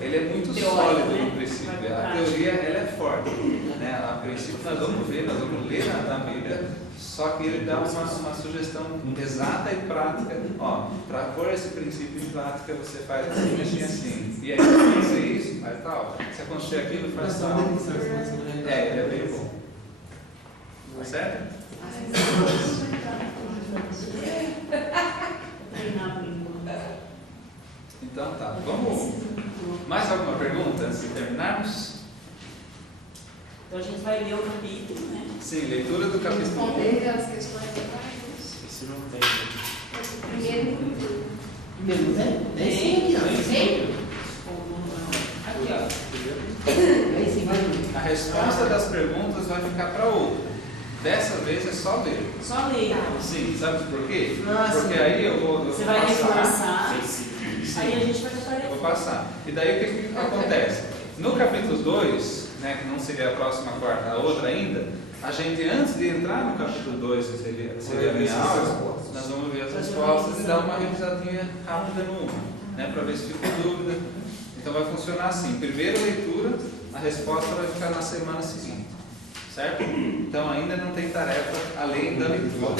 Ele é muito sólido no princípio. A teoria ela é forte. Né? A princípio nós vamos ler na Bíblia, só que ele dá uma sugestão exata e prática. Para pôr esse princípio em prática, você faz assim. E aí, se fazer isso, faz tal. Se acontecer aquilo, faz tal. Ele é bem bom. Tá certo? Então tá, vamos. Mais alguma pergunta antes de terminarmos? Então a gente vai ler o capítulo, né? Sim, leitura do capítulo. Responder as questões da Isso não tem. primeiro. Primeiro, né? Tem aqui, ó. Aqui, ó. Aí sim, vai. A resposta das perguntas vai ficar para outra. Dessa vez é só ler. Só ler. Sim, sabe por quê? Nossa. Porque aí eu vou Você vai passar. reforçar. Sim. Aí a gente vai fazer. Eu vou passar. E daí o que acontece? No capítulo 2, né, que não seria a próxima quarta, a outra ainda, a gente, antes de entrar no capítulo 2, que seria a minha aula, nós vamos ver as respostas e dar uma revisadinha rápida no 1, né, para ver se ficou dúvida. Então vai funcionar assim: primeira leitura, a resposta vai ficar na semana seguinte, certo? Então ainda não tem tarefa além da leitura.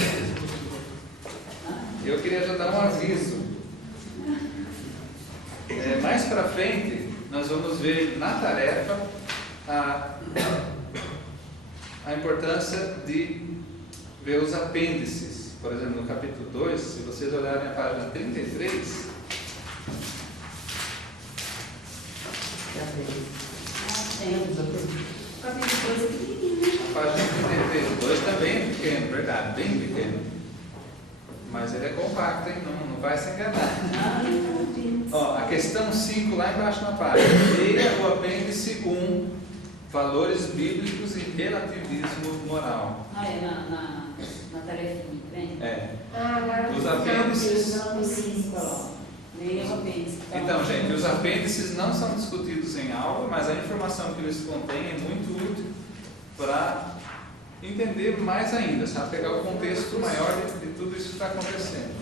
Eu queria já dar um aviso. Mais para frente, nós vamos ver na tarefa a importância de ver os apêndices. Por exemplo, no capítulo 2, se vocês olharem a página 33, O capítulo 2 é pequenininho, né? a página 33, 2 também é pequeno, verdade, bem pequeno. Mas ele é compacto, hein? Não vai se enganar. A questão 5 lá embaixo na página. Leia o apêndice 1, valores bíblicos e relativismo moral. Na tarefinha, vem? Agora Os apêndices. Leia o apêndice. Então, gente, os apêndices não são discutidos em aula, mas a informação que eles contêm é muito útil para entender mais ainda, sabe? Pegar o contexto maior de tudo isso que está acontecendo.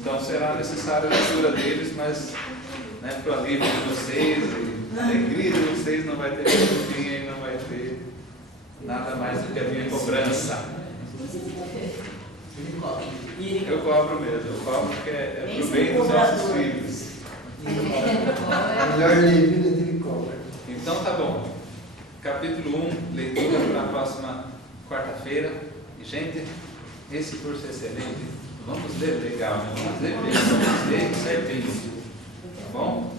Então será necessária a leitura deles, mas para o alívio de vocês e a alegria de vocês não vai ter fim e não vai ter nada mais do que a minha cobrança. Eu cobro mesmo, eu cobro porque é pro bem dos nossos filhos. Melhor livre do que ele cobra. Então tá bom. Capítulo 1, leitura para a próxima quarta-feira. E gente, esse curso é excelente. Vamos ler legal, né? Vamos ler bem, vamos ler certinho. Tá bom?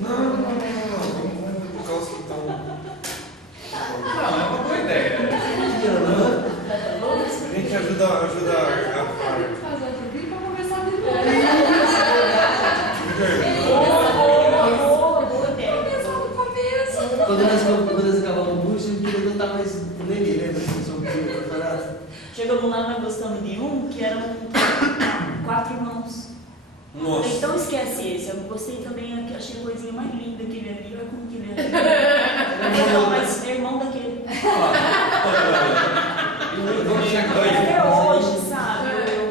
Não. Por causa que estão. Não, é uma boa ideia. A gente ajuda a parte. Quando nós acabamos o curso, eu queria não estar mais com ele, lembra? Chegamos lá, nós gostamos de um que eram 4 irmãos. Nossa. Então esquece esse. Eu gostei também, achei a coisinha mais linda que ele ali. Olha como que ele é. Não, mas é irmão daquele. Até hoje, sabe?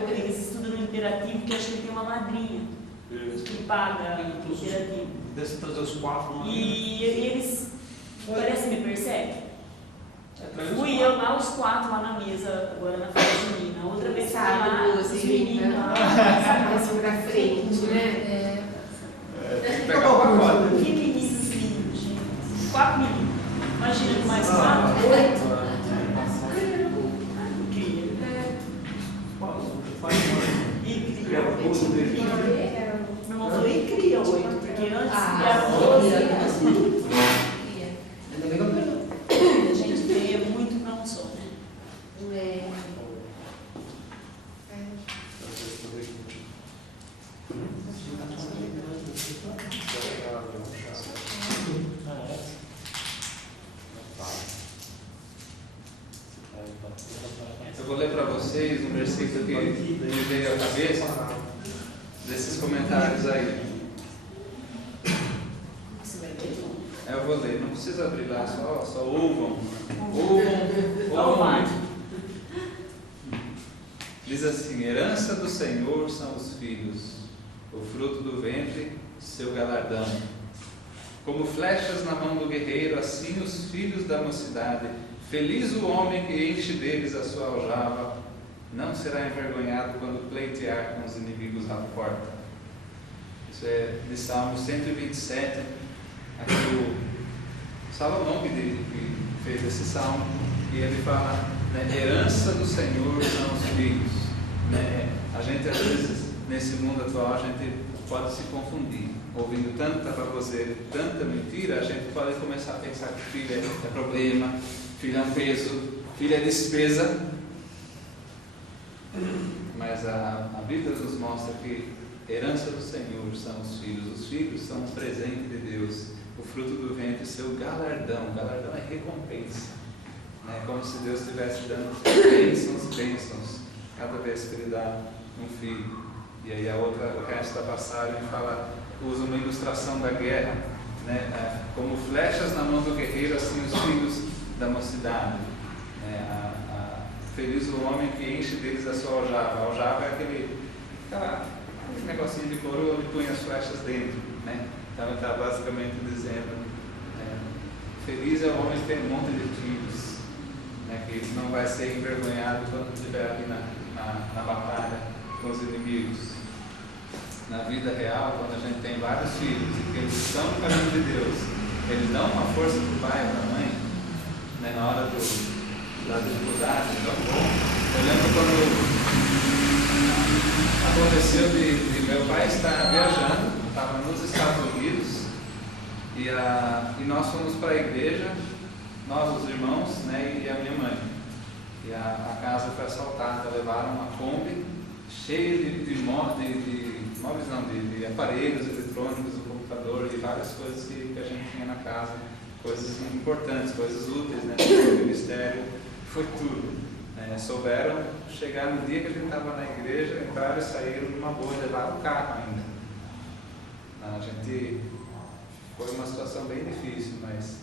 Eles estudam no Interativo, porque acho que ele tem uma madrinha que paga o Interativo. Deve trazer os 4. E eles, parece que me perseguem. Fui eu lá, os 4 lá na mesa, agora na festa junina. Outra vez fui lá, os meninos lá. Sabe, pra frente, né? Tem que pegar uma foto. Que meninos lindos, gente. 4 meninos. Imagina com mais 4. Incrível. E cria. Meu irmão falou, e cria 8, porque antes criaram 12. Ainda bem que eu pergunto. A gente veio muito pra um só, né? Eu vou ler para vocês um versículo que me veio à cabeça desses comentários aí. Você vai ver? Eu vou ler, não precisa abrir lá, só ouvam. Ouvam muito. Diz assim: herança do Senhor são os filhos, o fruto do ventre, seu galardão. Como flechas na mão do guerreiro, assim os filhos da mocidade. Feliz o homem que enche deles a sua aljava, não será envergonhado quando pleitear com os inimigos à porta. Isso é de Salmo 127. Aqui o Salomão que fez esse salmo, e ele fala, né, herança do Senhor são os filhos. Né? A gente às vezes, nesse mundo atual, a gente pode se confundir. Ouvindo tanta baboseira, tanta mentira, a gente pode começar a pensar que filho é problema, filho é um peso, filho é despesa. Mas a Bíblia nos mostra que herança do Senhor são os filhos são um presente de Deus, o fruto do ventre, seu galardão. Galardão é recompensa, né? Como se Deus estivesse dando bênçãos cada vez que Ele dá um filho. E aí o resto da passagem usa uma ilustração da guerra, né? Como flechas na mão do guerreiro, assim os filhos da mocidade. Feliz o homem que enche deles a sua aljava. A aljava é aquele negocinho de coroa onde põe as flechas dentro, né? Então ele está basicamente dizendo, feliz é o homem que tem um monte de filhos, né? Que não vai ser envergonhado quando estiver ali na batalha com os inimigos. Na vida real, quando a gente tem vários filhos e que eles estão no caminho de Deus, eles dão uma força para o pai ou para a mãe, né? Na hora da dificuldade, então bom. Eu lembro quando aconteceu de meu pai estar viajando, estava nos Estados Unidos, e nós fomos para a igreja, nós os irmãos, né, e a minha mãe. E a casa foi assaltada, levaram uma Kombi cheia de aparelhos eletrônicos, um computador e várias coisas que a gente tinha na casa, coisas importantes, coisas úteis, né, do ministério, foi tudo. Souberam chegar no dia que a gente estava na igreja, entraram e saíram numa boa, levaram o carro ainda. Foi uma situação bem difícil, mas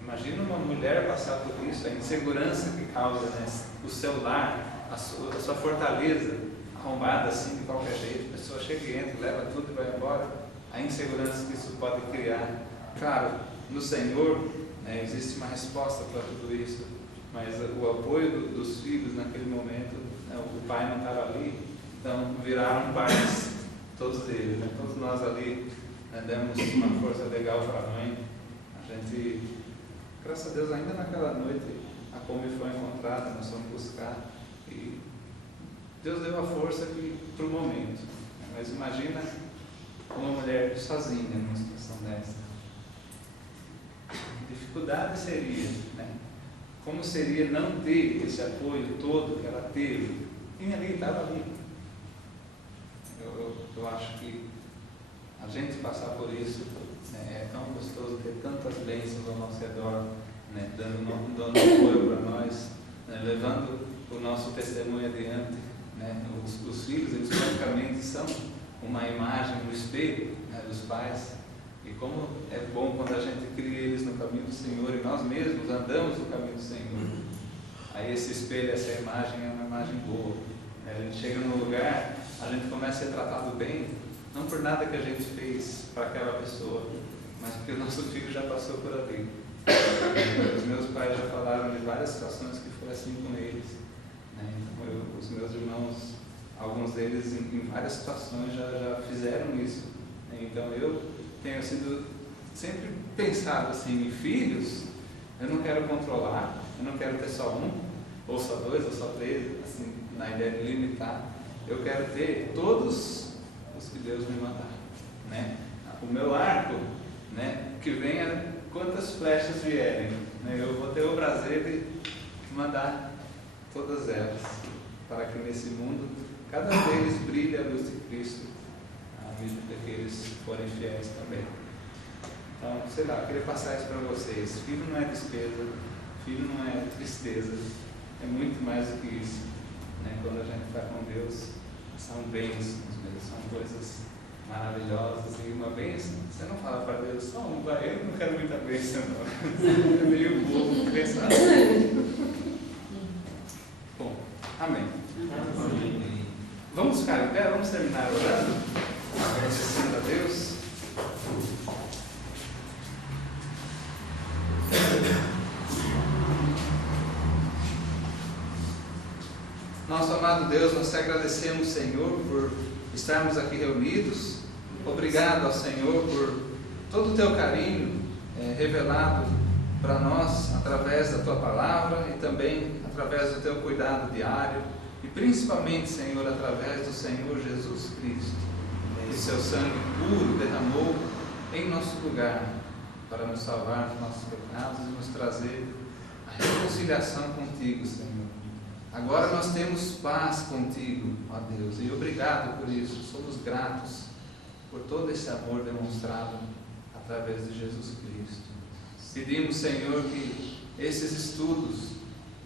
imagina uma mulher passar por isso, a insegurança que causa, né? O seu lar, a sua fortaleza arrombada assim de qualquer jeito, a pessoa chega e entra, leva tudo e vai embora, a insegurança que isso pode criar. Claro, no Senhor, né, existe uma resposta para tudo isso, mas o apoio dos filhos naquele momento, né, o pai não estava ali, então viraram pais, todos eles, né, todos nós ali, né, demos uma força legal para a mãe. A gente, graças a Deus, ainda naquela noite a Kombi foi encontrada, nós fomos buscar e Deus deu a força para o momento, né, mas imagina uma mulher sozinha numa situação dessa. A dificuldade seria, né? Como seria não ter esse apoio todo que ela teve? Quem ali estava ali? Eu acho que a gente passar por isso, né, é tão gostoso ter tantas bênçãos ao nosso redor, né, dando apoio para nós, né, levando o nosso testemunho adiante. Né? Os filhos, eles praticamente são uma imagem, um espelho, né, dos pais. E como é bom quando a gente cria eles no caminho do Senhor e nós mesmos andamos no caminho do Senhor. Aí esse espelho, essa imagem é uma imagem boa. A gente chega num lugar, a gente começa a ser tratado bem, não por nada que a gente fez para aquela pessoa, mas porque o nosso filho já passou por ali. Os meus pais já falaram de várias situações que foi assim com eles. Né? Então, os meus irmãos, alguns deles em várias situações já fizeram isso. Né? Então eu tenho sido sempre pensado assim, em filhos, eu não quero controlar, eu não quero ter só um, ou só dois, ou só três, assim, na ideia de limitar. Eu quero ter todos os que Deus me mandar, né? O meu arco, né? Que venha quantas flechas vierem, né? Eu vou ter o prazer de mandar todas elas, para que nesse mundo cada vez brilhe a luz de Cristo, à medida que eles forem fiéis também. Então, sei lá, eu queria passar isso para vocês. Filho não é despesa, filho não é tristeza, é muito mais do que isso. Né? Quando a gente está com Deus, são bênçãos mesmo, são coisas maravilhosas. E uma bênção, você não fala para Deus, só um, eu não quero muita bênção, não. É meio bobo pensar. Bom, amém. Amém. Vamos ficar em pé, vamos terminar orando, agradecendo a Deus. Nosso amado Deus, nós te agradecemos, Senhor, por estarmos aqui reunidos. Obrigado ao Senhor por todo o teu carinho revelado para nós através da tua palavra e também através do teu cuidado diário e principalmente, Senhor, através do Senhor Jesus Cristo, que seu sangue puro derramou em nosso lugar para nos salvar dos nossos pecados e nos trazer a reconciliação contigo, Senhor. Agora nós temos paz contigo, ó Deus, e obrigado por isso. Somos gratos por todo esse amor demonstrado através de Jesus Cristo. Pedimos, Senhor, que esses estudos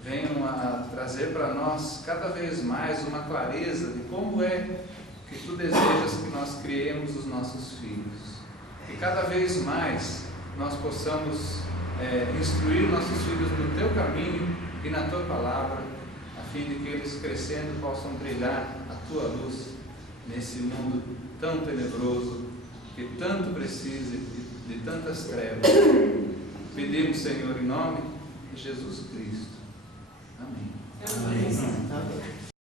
venham a trazer para nós cada vez mais uma clareza de como é que tu desejas que nós criemos os nossos filhos. Que cada vez mais nós possamos instruir nossos filhos no teu caminho e na tua palavra, a fim de que eles crescendo possam brilhar a tua luz nesse mundo tão tenebroso, que tanto precisa de tantas trevas. Pedimos, Senhor, em nome de Jesus Cristo. Amém. Amém.